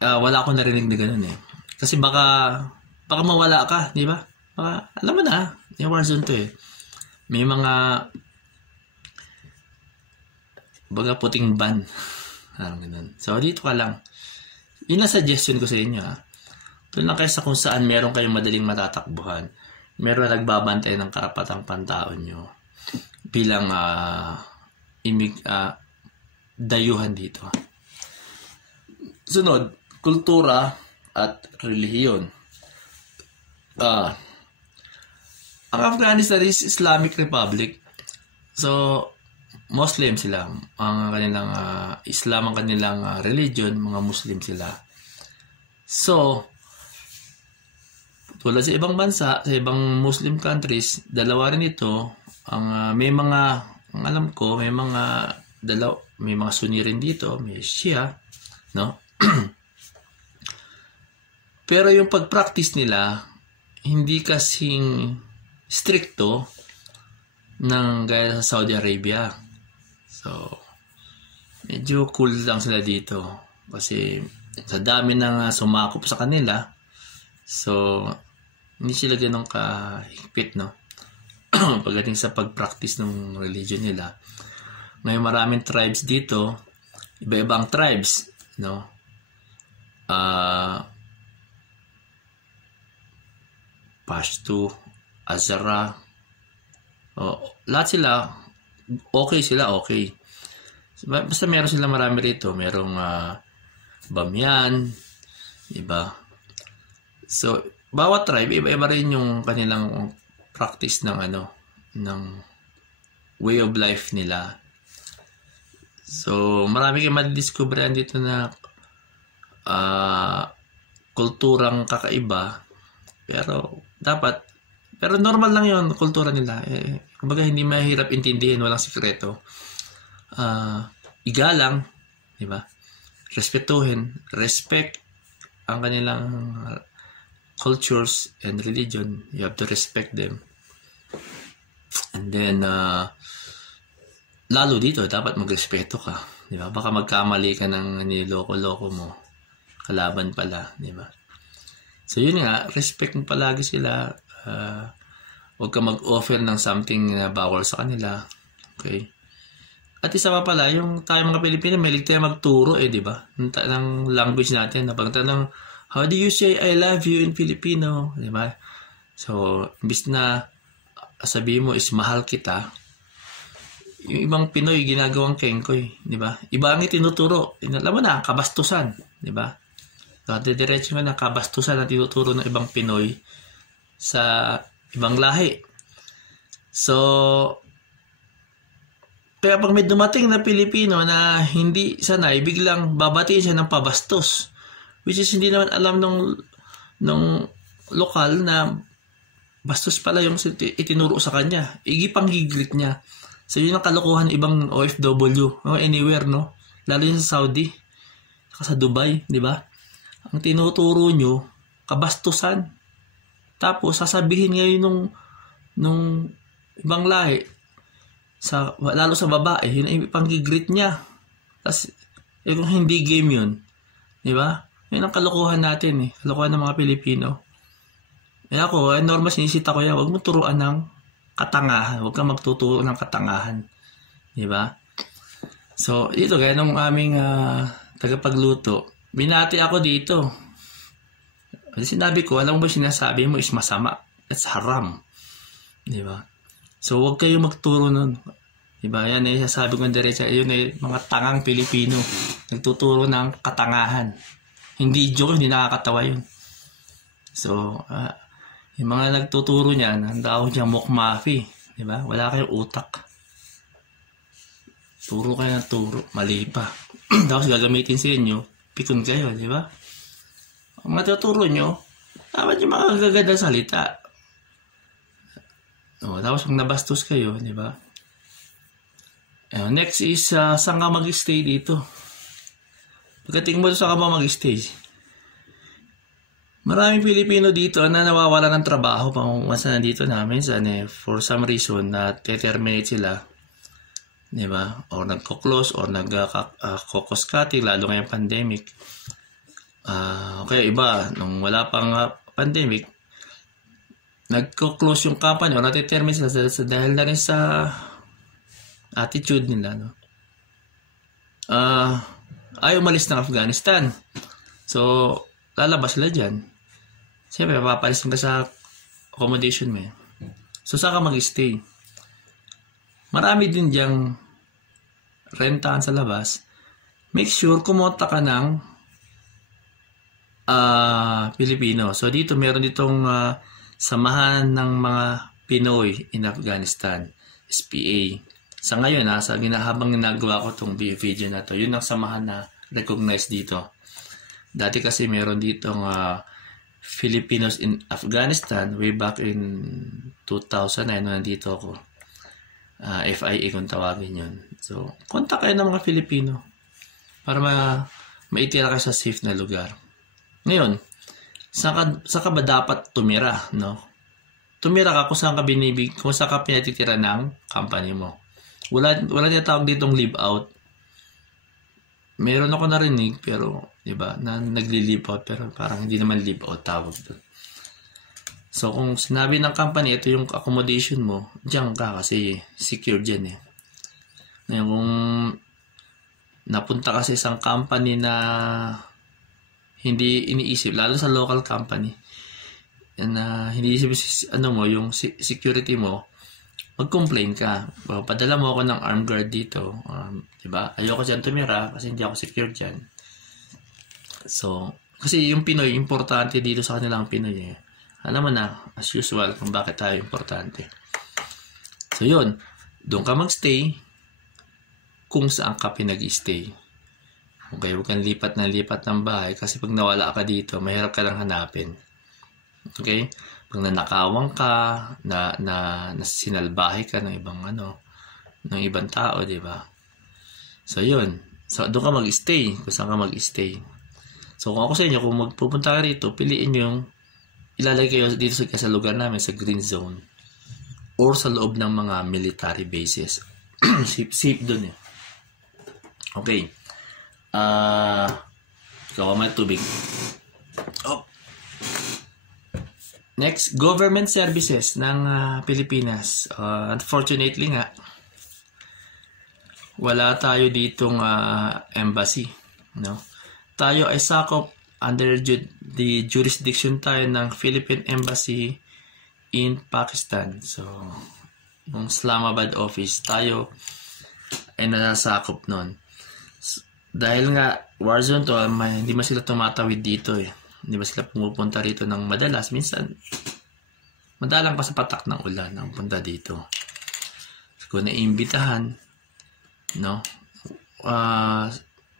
Wala akong narinig na ganun eh. Kasi baka mawala ka, di ba? Alam mo na, yung war zone to eh. May mga puting ban. Ganun. So, dito ka lang. Yun ang suggestion ko sa inyo. Doon lang kayo sa kung saan meron kayong madaling matatakbuhan. Meron nagbabantay ng karapatang pantao nyo bilang dayuhan dito. Sunod, kultura at relihiyon. Ang Afghanistan is Islamic Republic. So, Muslim sila. Ang kanilang Islam ang kanilang religion, mga Muslim sila. So, tulad sa ibang bansa, sa ibang Muslim countries, dalawa rin ito. May mga, ang alam ko, may mga Sunni rin dito, may Shia, no? Pero yung pag-practice nila, hindi kasing stricto ng gaya sa Saudi Arabia. So, medyo cool lang sila dito. Kasi sa dami ng sumakop sa kanila, so, hindi sila ganun kahigpit, no? Pagdating sa pag-practice ng religion nila. Ngayon maraming tribes dito, iba-ibang tribes, no? Pashto, Hazara, lahat sila, okay. Basta meron sila marami rito. Merong Bamyan, diba? So, bawat tribe, iba-iba rin yung kanilang practice ng ng way of life nila. So, marami kayong madidiscoveran dito na kulturang kakaiba. Pero normal lang yun, kultura nila. Kumbaga, hindi mahirap intindihin, walang sikreto. Igalang, di ba? Respetuhin, respect ang kanilang cultures and religion. You have to respect them. And then, lalo dito, dapat magrespeto ka. Di ba? Baka magkamali ka ng niloko-loko mo. Kalaban pala, di ba? So, yun nga, respect mo palagi sila. Huwag ka mag-offer ng something na bawal sa kanila. Okay? At isa pa pala, yung tayo mga Pilipino, may tayo magturo di ba? Ng language natin. Napagtanong, how do you say I love you in Filipino? Di ba? So, imbis na sabihin mo is mahal kita, yung ibang Pinoy ginagawang kengkoy, di ba? Iba ang itinuturo. Alam mo na, kabastusan, di ba? So, diretso nga na kabastusan ang tinuturo ng ibang Pinoy sa ibang lahi. So, kaya pag may dumating na Pilipino na hindi sanay, biglang babatiin siya ng pabastos. Which is hindi naman alam nung lokal na bastos pala yung itinuro sa kanya. Igipanggiglit niya. So, yun ang kalokohan ibang OFW. Anywhere, no? Lalo yun sa Saudi. Sa Dubai, di ba? Ang tinuturo nyo, kabastusan. Tapos, sasabihin ngayon nung ibang lahi, lalo sa babae, yun ay panggigrit niya. Tapos, kung hindi game yun, di ba? Yun ang kalokohan natin, kalokohan ng mga Pilipino. Kaya ako, normal sinisita ko yan, huwag mo turuan ng katangahan. Huwag kang magtuturo ng katangahan. Di ba? So, ito, kaya nung aming tagapagluto, binati ako dito. Kasi sinabi ko, alam mo ba sinasabi mo is masama. That's haram. Di ba? So, huwag kayong magturo nun. Di ba? Yan ay sasabi ko diretso. Yun ay mga tangang Pilipino. Nagtuturo ng katangahan. Hindi joke, hindi nakakatawa yun. So, yung mga nagtuturo niyan, ang tawag niya mukmafi. Di ba? Wala kayong utak. Turo kayo ng turo. Mali pa. Tapos gagamitin sa inyo, pikon kayo, di ba? Ang matuturo nyo, dapat yung mga gagandang salita. Tapos pag nabastos kayo, di ba? Next is, saan ka mag-stay dito? Pagdating mo saan ka mag-stay? Maraming Pilipino dito na nawawala ng trabaho once na nandito namin. For some reason, na-terminate sila. Di ba? Or nagko-close, or nag-cost cutting, lalo ngayong pandemic. Okay, iba, nung wala pang pandemic, nagko-close yung company o nati-terminate sila dahil na rin sa attitude nila. No? Ayaw umalis ng Afghanistan. So, lalabas sila dyan. Siyempre, papalisin ka sa accommodation mo. So, saan ka mag-stay? Marami din diyang rentahan sa labas. Make sure kumonta ka ng Pilipino. So, dito meron ditong samahan ng mga Pinoy in Afghanistan, SPA. Sa ngayon, habang ginagawa ko itong video na to, yun ang samahan na recognized dito. Dati kasi meron ditong Filipinos in Afghanistan way back in 2009 nandito ako. FIA kung tawagin yun. So, kontak kayo ng mga Filipino para maitira kayo sa safe na lugar. Ngayon, saan ka ba dapat tumira, no? Tumira ka kung saan ka pinatitira ng company mo. Wala tinatawag ditong live out. Meron ako narinig pero, di ba, na nagli-live out pero parang hindi naman live out tawag doon. So, kung sinabi ng company, ito yung accommodation mo, diyan ka kasi secure dyan eh. Ngayon, kung napunta kasi isang company na hindi iniisip, lalo sa local company, na hindi isip yung security mo, mag-complain ka. Padala mo ako ng armed guard dito. Diba? Ayoko dyan tumira kasi hindi ako secure dyan. So, kasi yung Pinoy, importante dito sa kanila ang Pinoy eh. Alam mo na, as usual, kung bakit tayo importante. So, yun. Doon ka magstay kung saan ka pinag-stay. Okay, huwag kang lipat ng bahay kasi pag nawala ka dito, mahirap ka lang hanapin. Okay? Pag nanakawang ka, na sinalbahe ka ng ibang tao, di ba? So, yun. So, doon ka mag-stay. Kung saan ka mag-stay. So, kung ako sa inyo, kung magpupunta ka rito, piliin nyo yung ilalagay kayo dito sa lugar namin, sa green zone. Or sa loob ng mga military bases. Safe doon eh. Okay. Ikaw may tubig. Oh. Next, government services ng Pilipinas. Unfortunately nga, wala tayo ditong embassy. No? Tayo ay sakop under the jurisdiction tayo ng Philippine Embassy in Pakistan. So, yung Islamabad office, tayo ay nasasakop nun. Dahil nga, war zone to, hindi man sila tumatawid dito eh. Hindi ba sila pumupunta rito ng madalas? Minsan, madalang pa sa patak ng ulan ang punta dito. So, kung naimbitahan, no?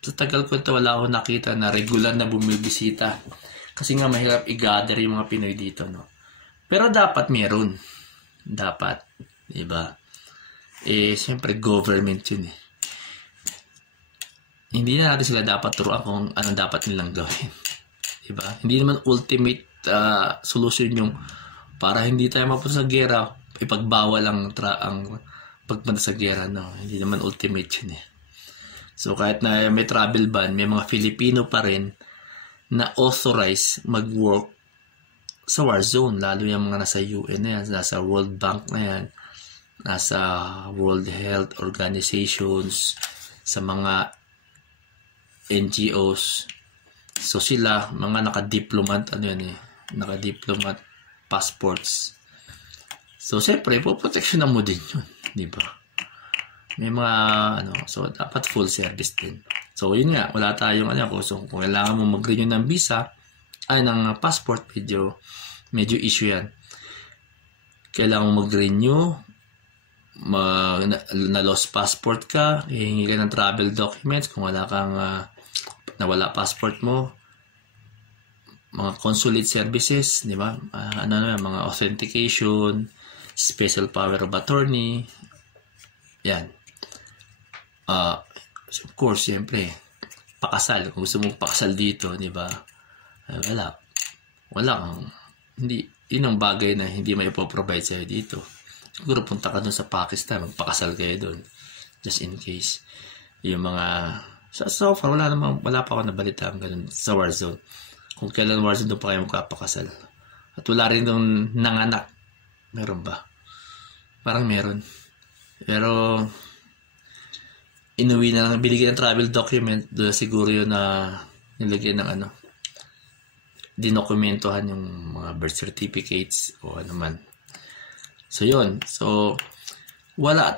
Sa tagal ko ito, wala akong nakita na regular na bumibisita. Kasi nga, mahirap i-gather yung mga Pinoy dito, no? Pero dapat meron. Dapat. Diba? Siyempre, government yun eh. Hindi na natin sila dapat turuan kung ano dapat nilang gawin. Diba? Hindi naman ultimate solution yung para hindi tayo mapunta sa gera, ipagbawal ang pagpunta sa gera. No? Hindi naman ultimate yun eh. So kahit na may travel ban, may mga Filipino pa rin na authorized mag-work sa war zone. Lalo yung mga nasa UN na yan, nasa World Bank na yan, nasa World Health Organizations, sa mga NGOs. So sila, mga naka-diplomat, naka-diplomat passports. So siyempre, poproteksyonan mo din yun, di ba? May mga, so dapat full service din. So yun nga, wala tayong, so kung kailangan mo mag-renew ng visa, ng passport, medyo issue yan. Kailangan mo mag-renew, na lost passport ka, hihingi ka ng travel documents kung wala kang nawala passport mo, mga consulate services, di ba? Mga authentication, special power of attorney, yan. Of course, siyempre, pakasal. Kung gusto mong pakasal dito, di ba? Wala kang, hindi, yun ang bagay na hindi may ipoprovide sa'yo dito. Siguro punta ka dun sa Pakistan, magpakasal kayo dun. Just in case. Yung mga, so far, wala pa ako nabalitaan ganun sa war zone. Kung kailan war zone, doon pa kayo magpapakasal. At wala rin doon nanganak. Meron ba? Parang meron. Pero, inuwi na lang, binigyan ng travel document, doon siguro yun na nilagyan ng dinokumentohan yung mga birth certificates o ano man. So, yun. So, walang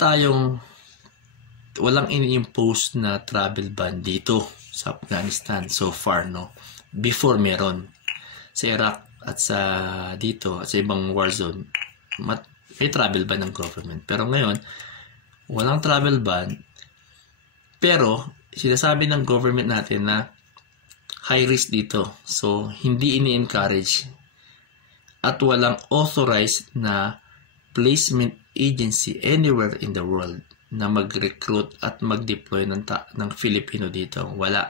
in-impose na travel ban dito sa Afghanistan so far, no? Before meron. Sa Iraq at sa dito, at sa ibang war zone, may travel ban ng government. Pero ngayon, walang travel ban, pero sinasabi ng government natin na high risk dito. So, hindi ini-encourage at walang authorized na placement agency anywhere in the world na mag-recruit at mag-deploy ng Filipino dito. Wala.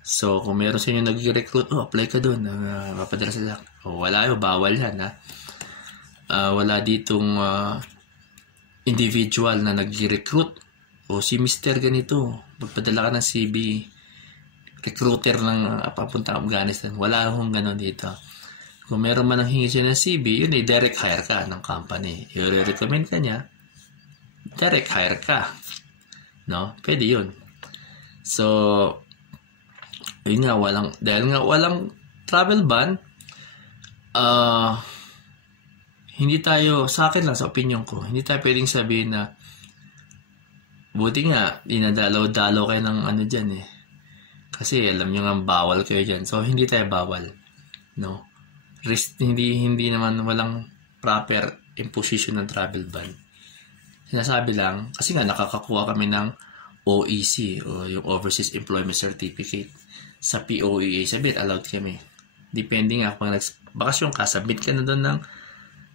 So, kung meron sa inyo nag-recruit, apply ka doon. Mapadala sila. Wala yun. Bawal yan. Wala ditong individual na nag-recruit. Si Mr. ganito, magpadala ka ng CV. Recruiter lang papunta Afghanistan. Wala akong gano'n dito. Kung meron man ang hingi siya ng CV, yun ay direct hire ka ng company. I-recommend ka niya, direct hire ka. No? Pwede yun. So, yun nga, dahil nga walang travel ban, hindi tayo, sa akin lang, sa opinion ko, hindi tayo pwedeng sabihin na buti nga, dinadalaw-dalaw kayo ng ano dyan eh. Kasi alam nyo nga, bawal kayo dyan. So, hindi tayo bawal. No? Hindi naman walang proper imposition ng travel ban. Sinasabi lang, kasi nga nakakakuha kami ng OEC o yung Overseas Employment Certificate sa POEA. Sabihin, allowed kami. Depende nga kung nagbakasyon ka, submit ka na doon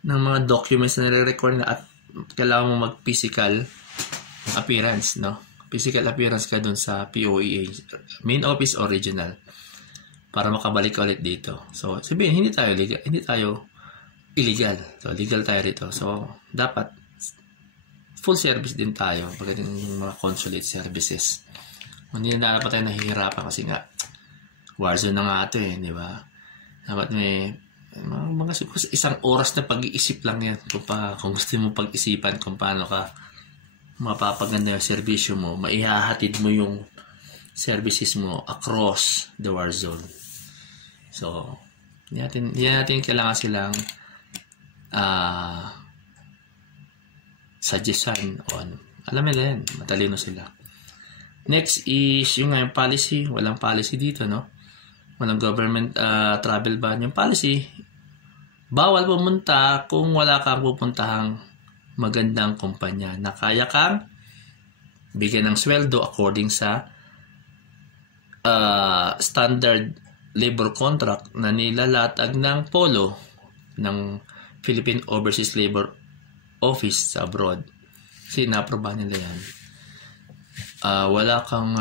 ng mga documents na nire-record na at kailangan mo mag-physical appearance, no? Physical appearance ka doon sa POEA, main office or regional, para makabalik ulit dito. So, sabihin, hindi tayo illegal. So, legal tayo rito. So, dapat full service din tayo pagdating yung mga consulate services. Hindi na dapat tayo nahihirapan kasi nga warzone na nga ito eh, di ba? Dapat may mga isang oras na pag-iisip lang yan kung gusto mo pag-isipan kung paano ka mapapaganda yung serbisyo mo, maihahatid mo yung services mo across the war zone. So, hindi natin kailangan silang suggestion o ano. Alam mo na yan, matalino sila. Next is yung policy. Walang policy dito, no? Walang government travel ban. Yung policy, bawal pumunta kung wala kang pupuntahang magandang kumpanya na kaya kang bigyan ng sweldo according sa standard labor contract na nilalatag ng POLO ng Philippine Overseas Labor Office sa abroad. Kasi na-aproba nila yan. Wala kang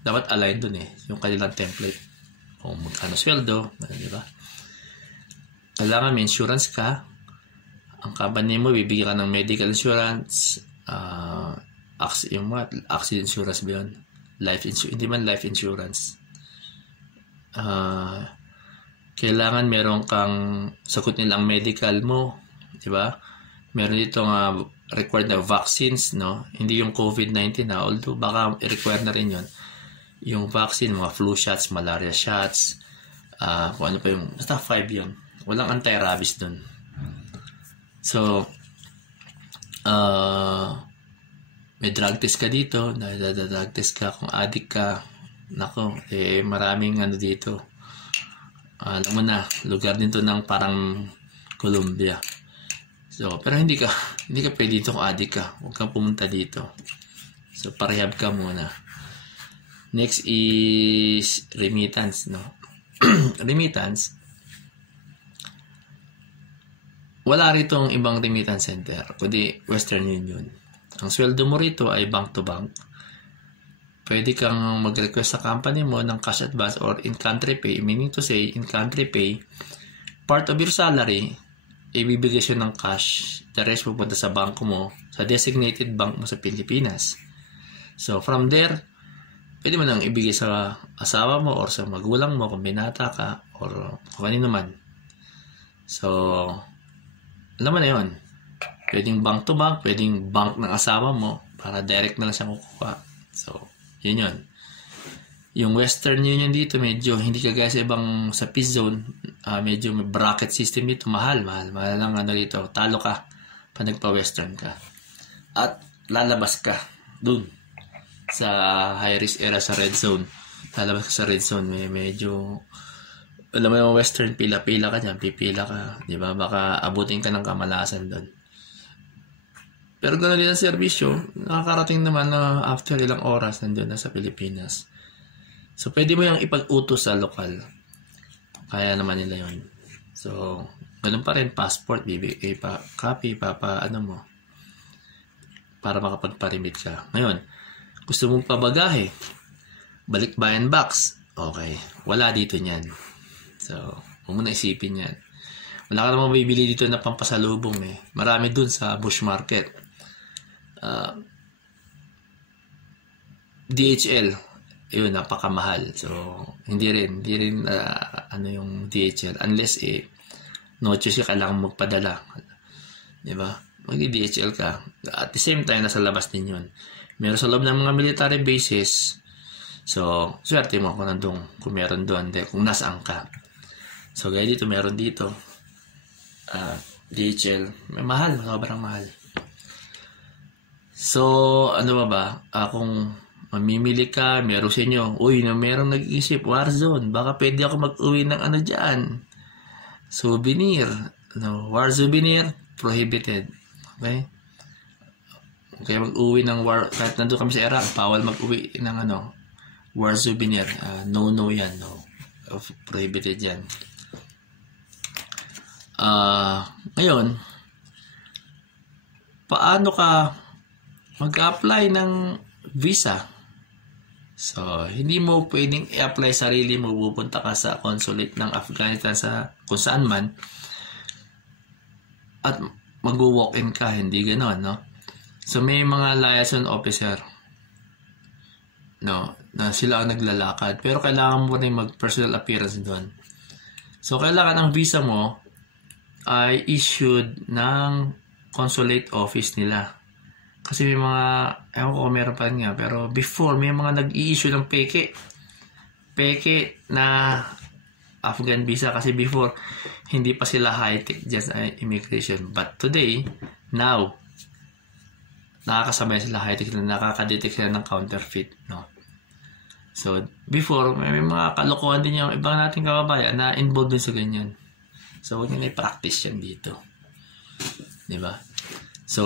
dapat align dun eh yung kanilang template kung magkano sweldo, di ba? Kailangan may insurance ka. Ang company mo bibigyan ka ng medical insurance, yung mga accident insurance ba yun? Hindi man life insurance. Kailangan meron kang sagot nilang medical mo, di ba? Meron dito nga required na vaccines, no? Hindi yung COVID-19 na, although baka required na rin yun. Yung vaccine, mga flu shots, malaria shots, kung ano pa yung, basta 5 yun. Walang anti-rabies dun. So, may drug test ka dito, drug test ka kung addict ka. Nako, maraming ano dito. Alam mo na, lugar din to ng parang Colombia. So, pero hindi ka pwede dito kung addict ka. Huwag kang pumunta dito. So, parehab ka muna. Next is remittance, no? Remittance. Wala rito ang ibang remittance center, kundi Western Union. Ang sweldo mo rito ay bank to bank. Pwede kang mag-request sa company mo ng cash advance or in-country pay. Meaning to say, in-country pay, part of your salary, ibibigay siya ng cash. The rest pupunta sa banko mo, sa designated bank mo sa Pilipinas. So, from there, pwede mo nang ibigay sa asawa mo or sa magulang mo kung binata ka or kung kanino man. So, alam mo na yun. Pwedeng bank to bank, pwedeng bank ng asawa mo para direct na lang siya kukuha. So, yun yun. Yung Western Union dito, medyo hindi kagaya sa ibang sa peace zone. Medyo may bracket system dito. Mahal lang ano dito. Talo ka pag nagpa-Western ka. At lalabas ka dun sa high risk area sa red zone. Lalabas ka sa red zone. Medyo alam mo yung western, pila-pila ka dyan, pipila ka, di ba? Baka abutin ka ng kamalasan doon. Pero gano'n din ang serbisyo, nakakarating naman na after ilang oras nandun na sa Pilipinas. So, pwede mo yung ipag-utos sa lokal. Kaya naman nila yun. So, ganun pa rin, passport, bibigay pa, copy, ano mo, para makapagparimit ka. Ngayon, gusto mong pabagahe, balikbayan box, okay, wala dito niyan. So, huwag mo na isipin yan. Wala ka namang bibili dito na pampasalubong eh. Marami dun sa bush market. DHL, yun, napakamahal. So, hindi rin ano yung DHL unless no choice ka, kailangan magpadala. Di ba? Mag-DHL ka. At the same time, nasa labas din yun. Meron sa loob ng mga military bases. So, swerte mo kung nandun, kung meron doon, kung nasaan ka. So, gaya dito, meron dito. DHL, may mahal, sobrang mahal. So, ano ba? Kung mamimili ka, meron sa inyo, uy, merong nag-iisip, Warzone, baka pwede ako mag-uwi ng ano dyan. Souvenir. No, war souvenir, prohibited. Okay? Kaya mag-uwi ng war, kahit nandun kami sa Iraq, bawal mag-uwi ng war souvenir. No yan. No. Prohibited yan. Ngayon, paano ka mag-apply ng visa? So, hindi mo pwedeng i-apply sarili mo, pupunta ka sa consulate ng Afghanistan sa kung saan man at mag-walk-in ka, hindi gano'n, no? So, may mga liaison officer, no, na sila ang naglalakad, pero kailangan mo rin mag-personal appearance doon. So, kailangan ang visa mo ay issued ng consulate office nila. Kasi may mga, ewan ko meron pa nga, pero before, may mga nag-i-issue ng peke na Afghan visa. Kasi before, hindi pa sila high-tech dyan sa immigration. But today, now, nakakasabay sila high-tech na nakaka-detect sila ng counterfeit, no? So, before, may mga kalokohan din yung ibang nating kababayan na involved din sa ganyan. So, huwag nyo na i-practice yan dito. Diba? So,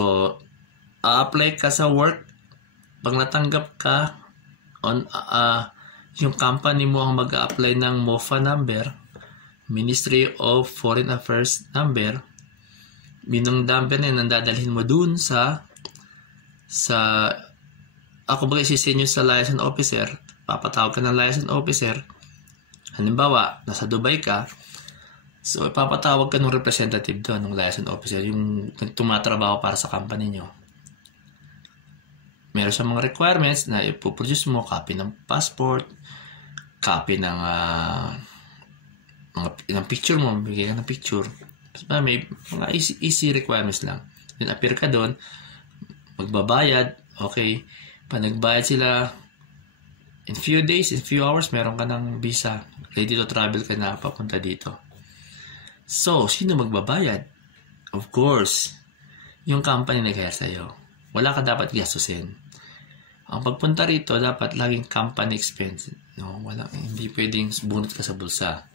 apply ka sa work, pag natanggap ka, yung company mo ang mag-a-apply ng MOFA number, Ministry of Foreign Affairs number, binong number na yun, dadalhin mo dun ako ba isisenyo sa liaison officer, papatawag ka ng liaison officer, halimbawa, nasa Dubai ka, so ipapatawag ka ng representative doon, ng liaison officer, yung tumatrabaho para sa company nyo. Meron sa mga requirements na ipoproduce mo, copy ng passport, copy ng picture mo, bigay ka ng picture. May mga easy requirements lang. Then appear ka doon, magbabayad, okay. Pag nagbayad sila, in few days, in few hours, meron ka ng visa. Ready to travel ka na papunta dito. So, sino magbabayad? Of course, yung company nag-hire sa'yo. Wala ka dapat gastusin. Ang pagpunta rito, dapat laging company expense. No? Hindi pwedeng bunot ka sa bulsa.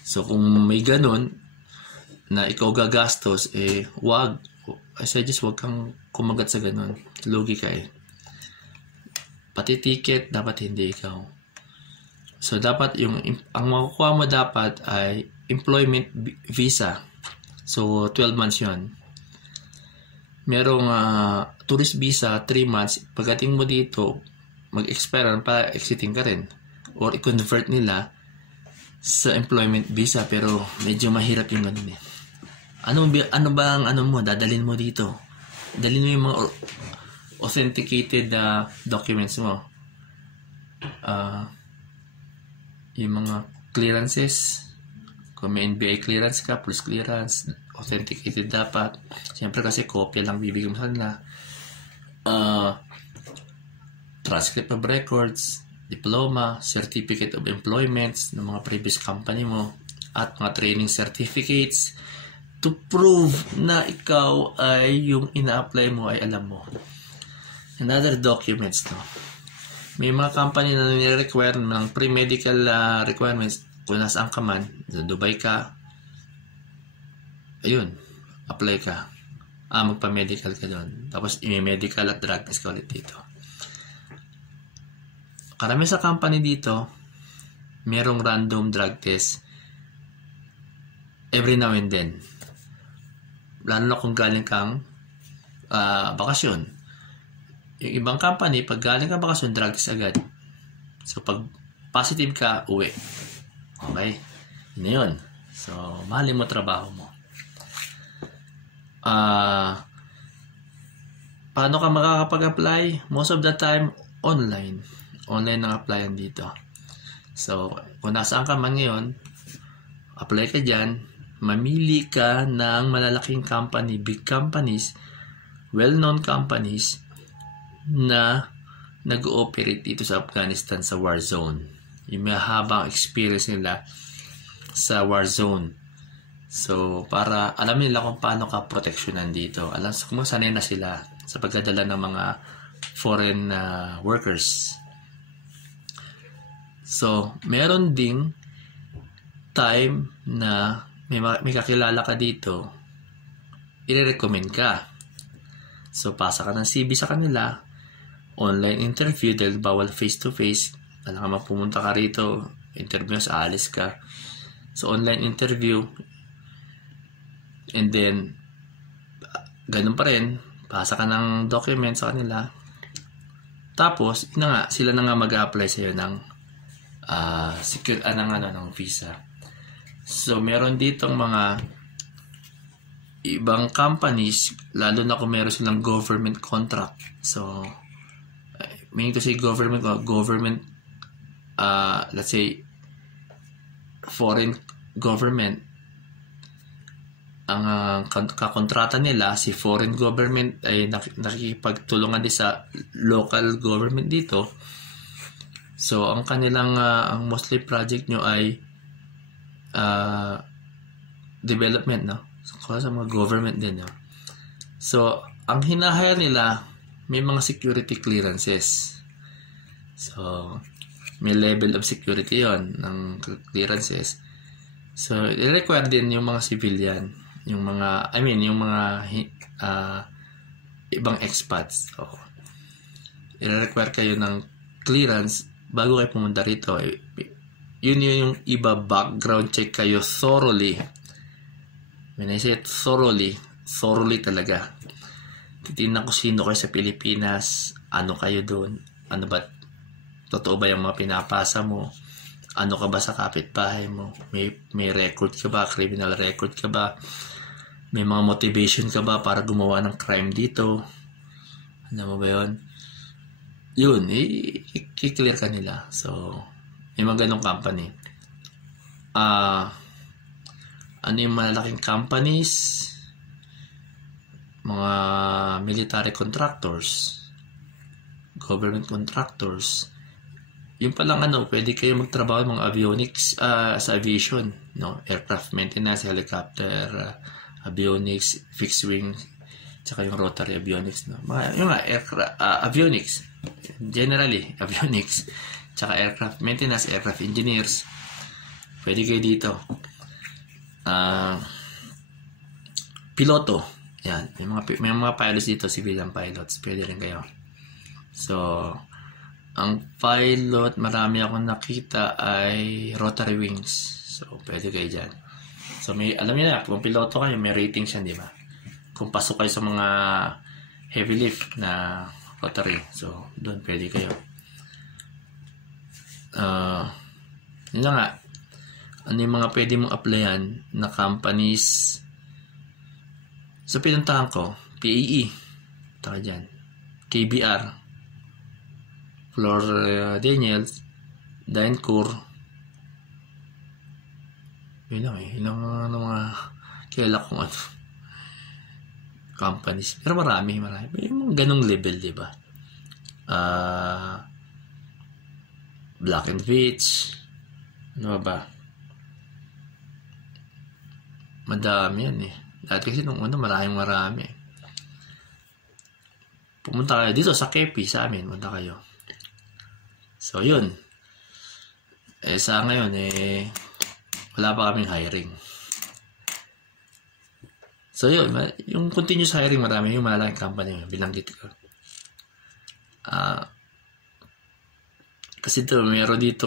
So, kung may ganun, na ikaw gagastos, wag. I suggest wag kang kumagat sa ganun. Lugi ka Pati ticket, dapat hindi ikaw. So, dapat ang makukuha mo dapat ay employment visa. So, 12 months yun. Merong tourist visa, 3 months. Pagdating mo dito, mag-expire, para exiting ka rin. Or i-convert nila sa employment visa. Pero medyo mahirap yung ganun Ano ba ang mo, dadalhin mo dito? Dalhin mo yung mga authenticated documents mo. Yung mga clearances. Kung may NBI clearance ka, police clearance, authenticated dapat. Siyempre kasi kopya lang bibigyan mo sa kanila. Transcript of records, diploma, certificate of employments ng mga previous company mo, at mga training certificates to prove na ikaw ay yung ina-apply mo ay alam mo. And other documents, no? May mga company na nire-require ng pre-medical requirements, kung nasaan ka man, sa Dubai ka, ayun, apply ka. Magpa-medical ka doon. Tapos, i-medical at drug test ka ulit dito. Karami sa company dito, merong random drug test every now and then. Lalo na kung galing kang bakasyon. Yung ibang company, pag galing kang bakasyon, drug test agad. So, pag positive ka, uwi. Okay? Yun na yun. So, mahalin mo trabaho mo. Paano ka makakapag-apply? Most of the time, online. Online ang applyan dito. So, kung nasaan ka man ngayon, apply ka dyan, mamili ka ng malalaking company, big companies, well-known companies na nag-ooperate dito sa Afghanistan sa war zone. Yung mahabang experience nila sa war zone. So, para alam nila kung paano ka proteksyonan dito. Alam kung sanay na sila sa pagdadala ng mga foreign workers. So, meron ding time na may kakilala ka dito, i-recommend ka. So, pasa ka ng CV sa kanila, online interview dahil bawal face-to-face. Alam ka pumunta ka rito, interview sa alis ka. So, online interview. And then, ganun pa rin, pasa ka ng document sa kanila. Tapos, sila na nga mag-a-apply sa'yo ng ng visa. So, meron ditong mga ibang companies, lalo na kung meron silang government contract. So, meaning to say government, let's say, foreign government, ang kakontrata nila, si foreign government ay nakikipagtulungan din sa local government dito. So, ang kanilang ang mostly project nyo ay development, no? So, sa mga government din, no? So, ang hinahire nila, may mga security clearances. So, may level of security yon ng clearances. So, i-require din yung mga civilian, yung mga ibang expats. So, i-require kayo ng clearance bago kayo pumunta rito. Yun yung iba background check kayo thoroughly. When I say thoroughly talaga. Titignan ko sino kayo sa Pilipinas, ano kayo doon, ano ba, totoo ba yung mga pinapasa mo, ano ka ba sa kapitbahay mo, may record ka ba, criminal record ka ba, may mga motivation ka ba para gumawa ng crime dito, ano mo ba yun? Yun, i-clear ka nila. So, may mga ganong company. Ano yung malalaking companies? Mga military contractors, government contractors. Yung palang pwede kayo magtrabaho ng mga avionics sa aviation, no? Aircraft maintenance, helicopter, avionics, fixed wing, tsaka yung rotary avionics, no? Yung avionics, generally, avionics, tsaka aircraft maintenance, aircraft engineers, pwede kayo dito. Piloto, yan, may mga pilots dito, civilian pilots, pwede rin kayo. So, ang pilot, marami akong nakita ay rotary wings. So, pwede kayo dyan. So, alam niyo na, kung piloto kayo, may ratings yan, di ba? Kung pasok kayo sa mga heavy lift na rotary. So, doon pwede kayo. Yun na nga. Ano yung mga pwede mong applyan na companies? So, pinuntahan ko, PAE. Taka dyan. KBR. Floor Daniels, Dynecourt. Yun lang ilang mga kilala kong companies. Pero marami. May mga ganong level, di ba? Black & Veatch. Ano ba? Madami yan Dati kasi nung marami. Pumunta kayo dito sa Kepi sa amin. Pumunta kayo. So, yun. Sa ngayon, wala pa kaming hiring. So yun, yung continuous hiring marami, yung malaking company, binanggit ko. Kasi ito, meron dito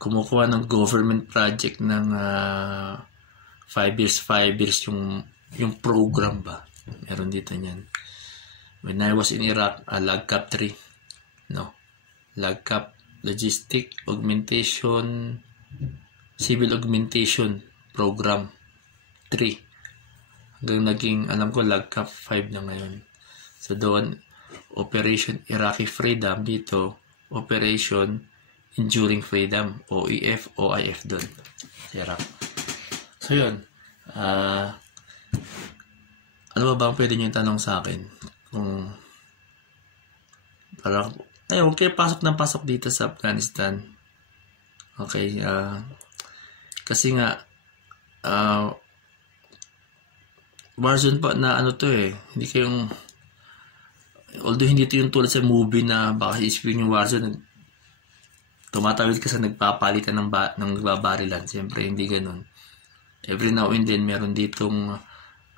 kumukuha ng government project ng 5 years yung program ba. Meron dito niyan. When I was in Iraq, LAGCAP 3. No. LAGCAP, Logistic Augmentation, Civil Augmentation Program 3. Hanggang naging, alam ko, LAGCAP 5 na ngayon. So doon, Operation Iraqi Freedom dito, Operation Enduring Freedom, OIF doon. Iraq. So yun. Ano ba ang pwede nyo tanong sa akin? Kung parang, okay, pasok dito sa Afghanistan. Okay, kasi nga, Warzone pa na hindi kayong, although hindi ito yung tulad sa movie na baka isipin yung Warzone, tumatawid ka sa nagpapalitan ng nagbabarilan. Siyempre, hindi ganun. Every now and then, meron ditong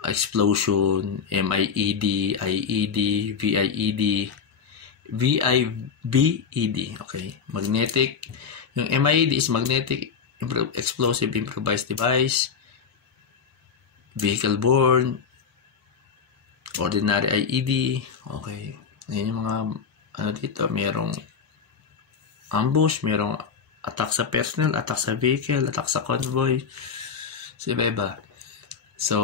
explosion, MIED, IED, VIBED. Okay. Magnetic. Yung MIED is Magnetic Explosive Improvised Device. Vehicle borne. Ordinary IED. Okay. Yan yung mga, dito, merong ambush, merong attack sa personnel, attack sa vehicle, attack sa convoy. So, iba-iba. So,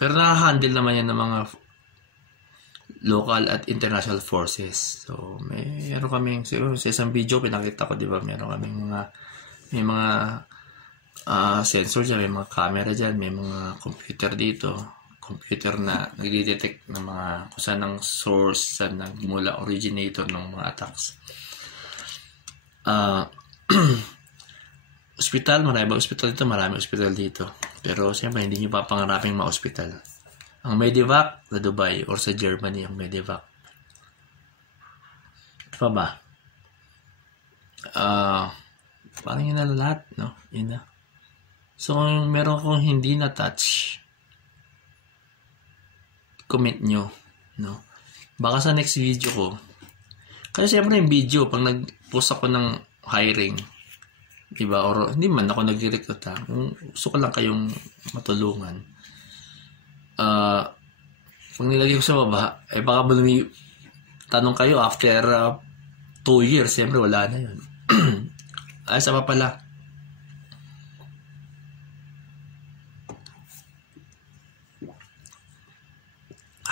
pero nakahandle naman yan ng mga local at international forces. So, meron kaming, sa isang video, pinakita ko, di ba, meron kaming may mga sensor dyan, may mga camera dyan, may mga computer dito. Computer na nagde-detect ng mga kung saan ang source, saan nagmula, originator ng mga attacks. Hospital, marami hospital dito. Pero siyempre, hindi nyo papangaraping ma-hospital. Ang Medivac, sa Dubai or sa Germany, ang Medivac. Ito pa ba? Parang yun na lahat, no? Yun na. So, kung meron kong hindi na-touch, comment nyo, no? Baka sa next video ko, kasi siyempre yung video, pag nag-post ako ng hiring, diba, or hindi man ako nag-recruit kung gusto ko lang kayong matulungan, pag nilagay ko sa baba, baka tanong kayo after 2 years, siyempre wala na yun. Ay, sa pa pala,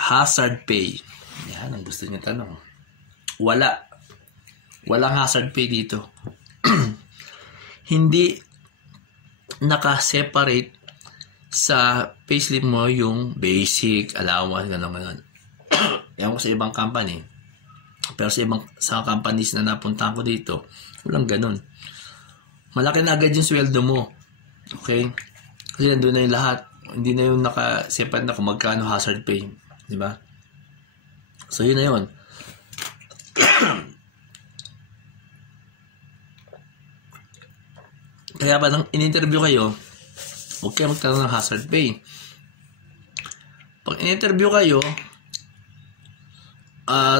hazard pay. Yan, ang gusto niya tanong. Walang hazard pay dito. Hindi naka-separate sa payslip mo yung basic, allowance, gano'n. Yan ko sa ibang company. Pero sa companies na napuntahan ko dito, walang ganun. Malaki na agad yung sweldo mo. Okay? Kasi nandun na yung lahat. Hindi na yung naka-separate na kung magkano hazard pay. Diba? So, yun na yun. Kaya pa nang in-interview kayo, huwag kayo magtanong ng hazard pay. Pag in-interview kayo,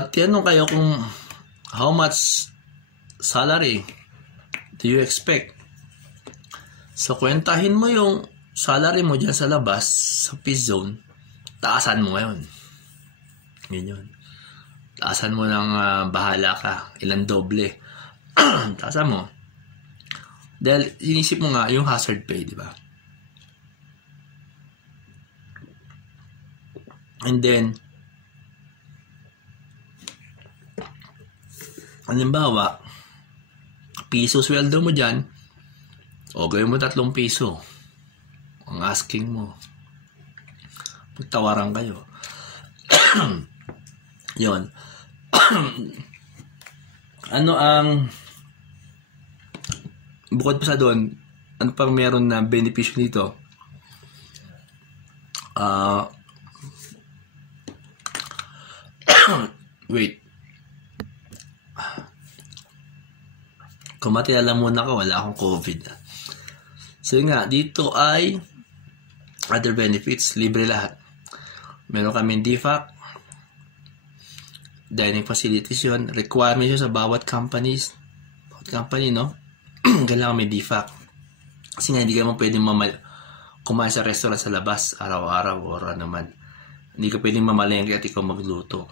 tinanong kayo kung how much salary do you expect? So, kwentahin mo yung salary mo dyan sa labas, sa peace zone, taasan mo ngayon. Yun. Taasan mo ng bahala ka. Ilan doble. Taasan mo. Dahil inisip mo nga yung hazard pay, di ba? And then, halimbawa, piso sweldo mo dyan, o gawin mo 3 piso. Ang asking mo. Pagtawaran kayo. Yon. Ano ang bukod pa sa doon, ano pang meron na benepisyo dito? Wait. Kung matialam muna ko, wala akong COVID. So yun nga, dito ay other benefits, libre lahat. Meron kami DFAC, dining facilities yun. Requirements yun sa bawat company, no? Kailangan may DFAC. Kasi nga, hindi ka mo pwedeng kumain sa restaurant sa labas, araw-araw, or ano man. Hindi ka pwedeng mamalengke at ikaw magluto.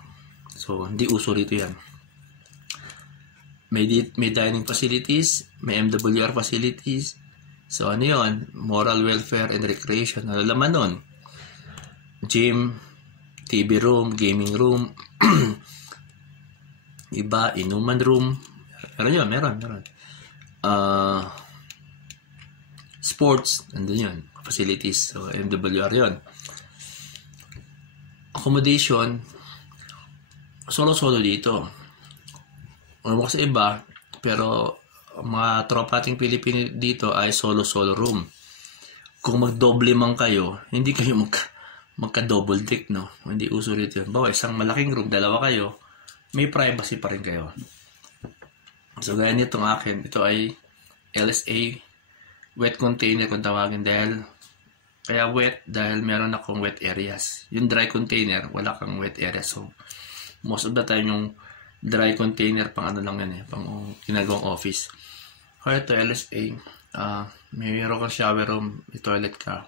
So, hindi uso rito yan. May dining facilities, may MWR facilities. So, ano yun? Moral welfare and recreation. Ano laman nun? Gym, TV room, gaming room, iba, inuman room. Meron. Sports, nandun yun. Facilities. So, MWR yun. Accommodation, solo-solo dito. Ano kasi iba, pero mga tropa ating Pilipino dito ay solo-solo room. Kung magdoble man kayo, hindi kayo magka-double deck, no? Hindi uso rito yun. Bawa, isang malaking room, dalawa kayo, may privacy pa rin kayo. So, gaya nitong akin, ito ay LSA wet container kung tawagin dahil meron akong wet areas. Yung dry container, wala kang wet areas. So, most of the time, yung dry container, pang ano lang yan pang ginagawang office. Kaya ito, LSA, mayroon kang shower room, may toilet ka,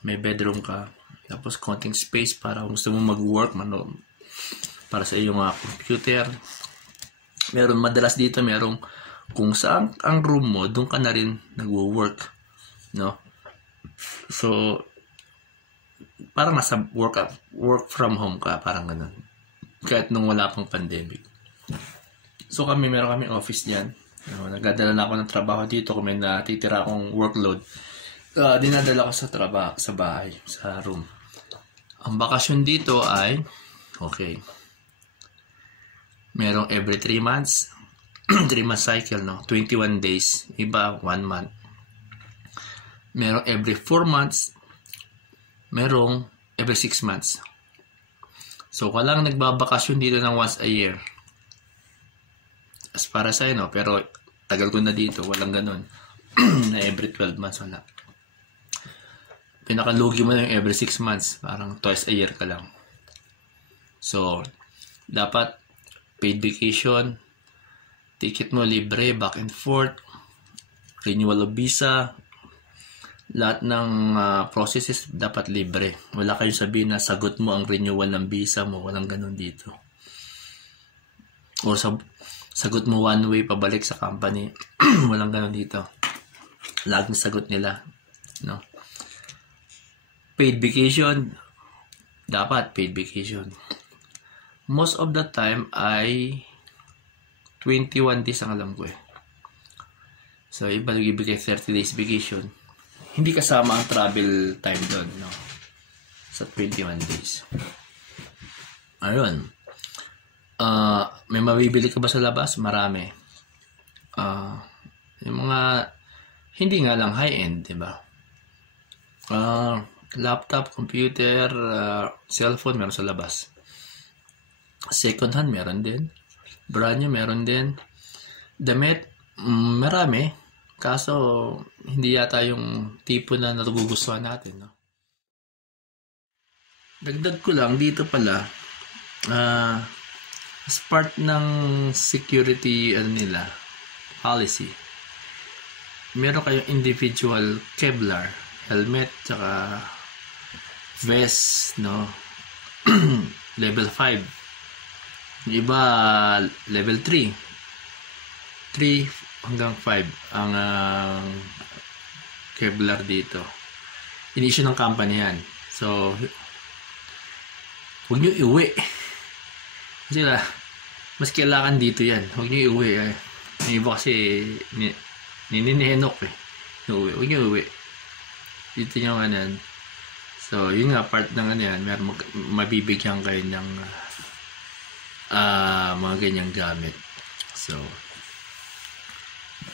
may bedroom ka, tapos konting space para kung gusto mo mag-work, para sa iyong computer. Madalas dito, merong kung saan ang room mo, doon ka na rin nag-work, no? So, parang nasa work from home ka, parang ganun. Kahit nung wala pang pandemic. So meron kami office dyan. Nagdadala na ako ng trabaho dito kung may natitira akong workload. Dinadala ko sa bahay, sa room. Ang bakasyon dito ay, okay, merong every 3 months, 3 month cycle, no? 21 days, iba 1 month. Merong every 4 months, merong every 6 months. So, walang nagbabakasyon dito ng once a year. As para sa no? Pero, tagal ko na dito, walang ganun. Na every 12 months, wala. Pinakalugi mo na yung every 6 months. Parang twice a year ka lang. So, dapat paid vacation, ticket mo libre, back and forth, renewal of visa, lahat ng processes dapat libre. Wala kayong sabihin na sagot mo ang renewal ng visa mo. Walang ganun dito. O sagot mo one way pabalik sa company. Walang ganun dito. Laging sagot nila. No? Paid vacation. Dapat paid vacation. Most of the time ay 21 days ang alam ko So, iba nagbibigay 30 days vacation. Hindi kasama ang travel time doon, no? Sa 21 days. Ayun. May mabibili ka ba sa labas? Marami. Yung mga hindi nga lang high-end, di ba? Laptop, computer, cellphone, meron sa labas. Second hand, meron din. Brand new, meron din. Damit, marami. Kaso, hindi yata yung tipo na nagugustuhan natin, no? Dagdag ko lang, dito pala, as part ng security policy, meron kayong individual Kevlar, helmet, tsaka vest, no? Level 5. Yung iba, level 3. 3 hanggang 5 ang Kevlar dito. In-issue ng company yan. So, huwag nyo iuwi. Kasi mas kailangan dito yan. Huwag nyo iuwi. Yung iba kasi ninihenok huwag nyo iuwi. Dito nyo kanan. So, yun nga, part ng yan. Mabibigyan kayo ng mga ganyang gamit. So,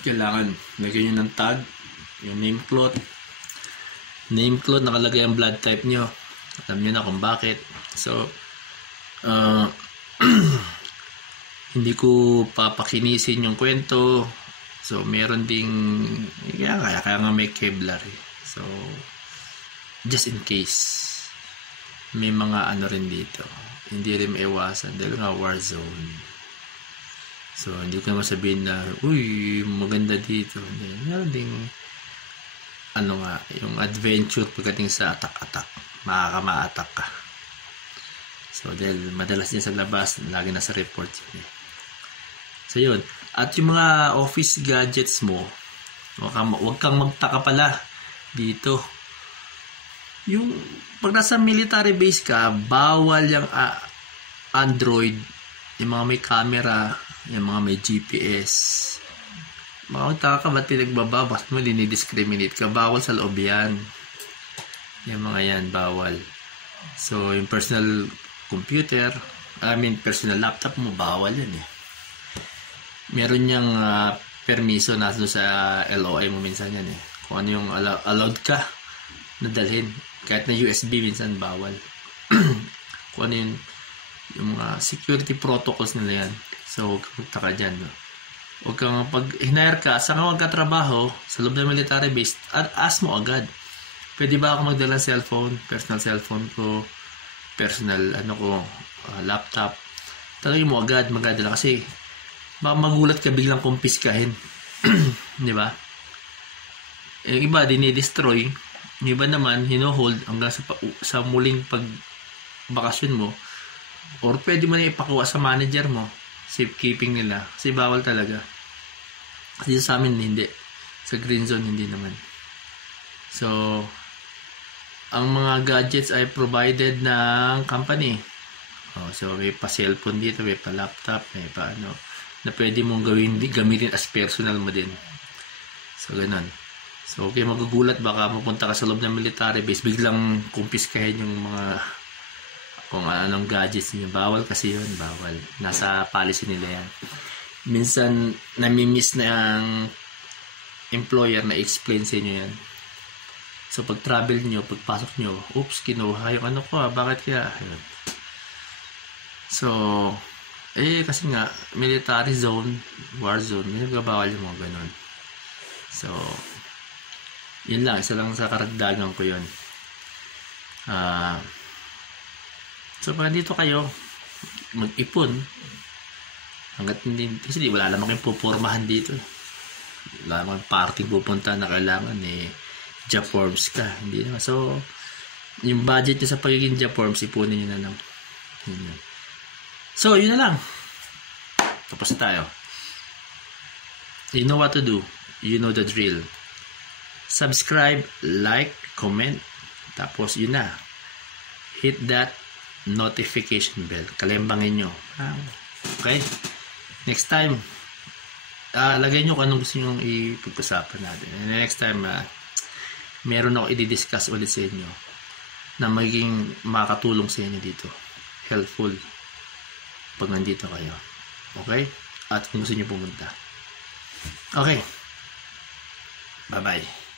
kailangan lagyan nyo ng tag, yung name cloth, nakalagay ang blood type nyo, alam nyo na kung bakit. So hindi ko papakinisin yung kwento, So, meron ding, kaya nga may Kevlar eh. So, just in case, may mga ano rin dito. Hindi rin maiwasan dahil nga war zone. So, hindi ko naman sabihin na, uy, maganda dito. Hindi, meron ding, ano nga, yung adventure pagdating sa attack-attack. Makaka-ma-attack ka. So, dahil madalas din sa labas, lagi nasa report yun eh. So, yun. At yung mga office gadgets mo, huwag kang magtaka pala dito. Yung pag nasa military base ka, bawal yung Android, yung mga may camera, yung mga may GPS. Magtaka ka, ba't pinagbababas mo, dinidiscriminate ka? Bawal sa loob yan. Yung mga yan, bawal. So, yung personal computer, personal laptop mo, bawal yan eh. Meron niyang permiso na sa LOI mo minsan yan eh. Kung ano yung allowed ka na dalhin. Kahit na USB minsan bawal. Kung ano yung mga security protocols nila yan. So, huwag kang magtaka dyan. No? Huwag kang pag hinire ka, saan ka magkatrabaho sa loob ng military base, ask mo agad. Pwede ba ako magdala cellphone, personal cellphone ko, personal laptop. Tanongin mo agad magdala kasi magulat ka biglang kumpiskahin. Di ba? Yung iba dinidestroy, yung iba naman hino-hold hanggang sa muling pagbakasyon mo, or pwede mo na ipakuha sa manager mo, safekeeping nila kasi bawal talaga. Kasi sa amin hindi, sa green zone hindi naman. So ang mga gadgets ay provided ng company. So may pa cellphone dito, may pa laptop, may pa na pwede mong gamitin as personal mo din. So, ganun. So, okay, magugulat, baka mapunta ka sa loob ng military base, biglang kumpiskahin yung mga kung anong gadgets niyo. Bawal kasi yun, bawal. Nasa policy nila yan. Minsan, namimiss na ang employer na explain sa inyo yan. So, pag travel nyo, pagpasok nyo, oops, kinuha yung ko, bakit kaya? Ayun. So, kasi nga, military zone, war zone, may nagbabawal yung mga ganun. So, yun lang, isa lang sa karagdagan ko yun. So, pag dito kayo, mag-ipon, hanggat hindi, kasi wala naman kayong pupurmahan dito. Wala naman party pupunta na kailangan job forms ka. Hindi naman. So, yung budget nyo sa pagiging job forms, ipunin nyo na lang. Yun. So, yun na lang. Tapos na tayo. You know what to do. You know the drill. Subscribe, like, comment. Tapos, yun na. Hit that notification bell. Kalembangin nyo. Okay? Next time, lagay nyo kung anong gusto nyo ipag-usapan natin. And next time, meron ako i-discuss ulit sa inyo na magiging makatulong sa inyo dito. Helpful pag nandito kayo. Okay? At kung gusto nyo pumunta. Okay. Bye-bye.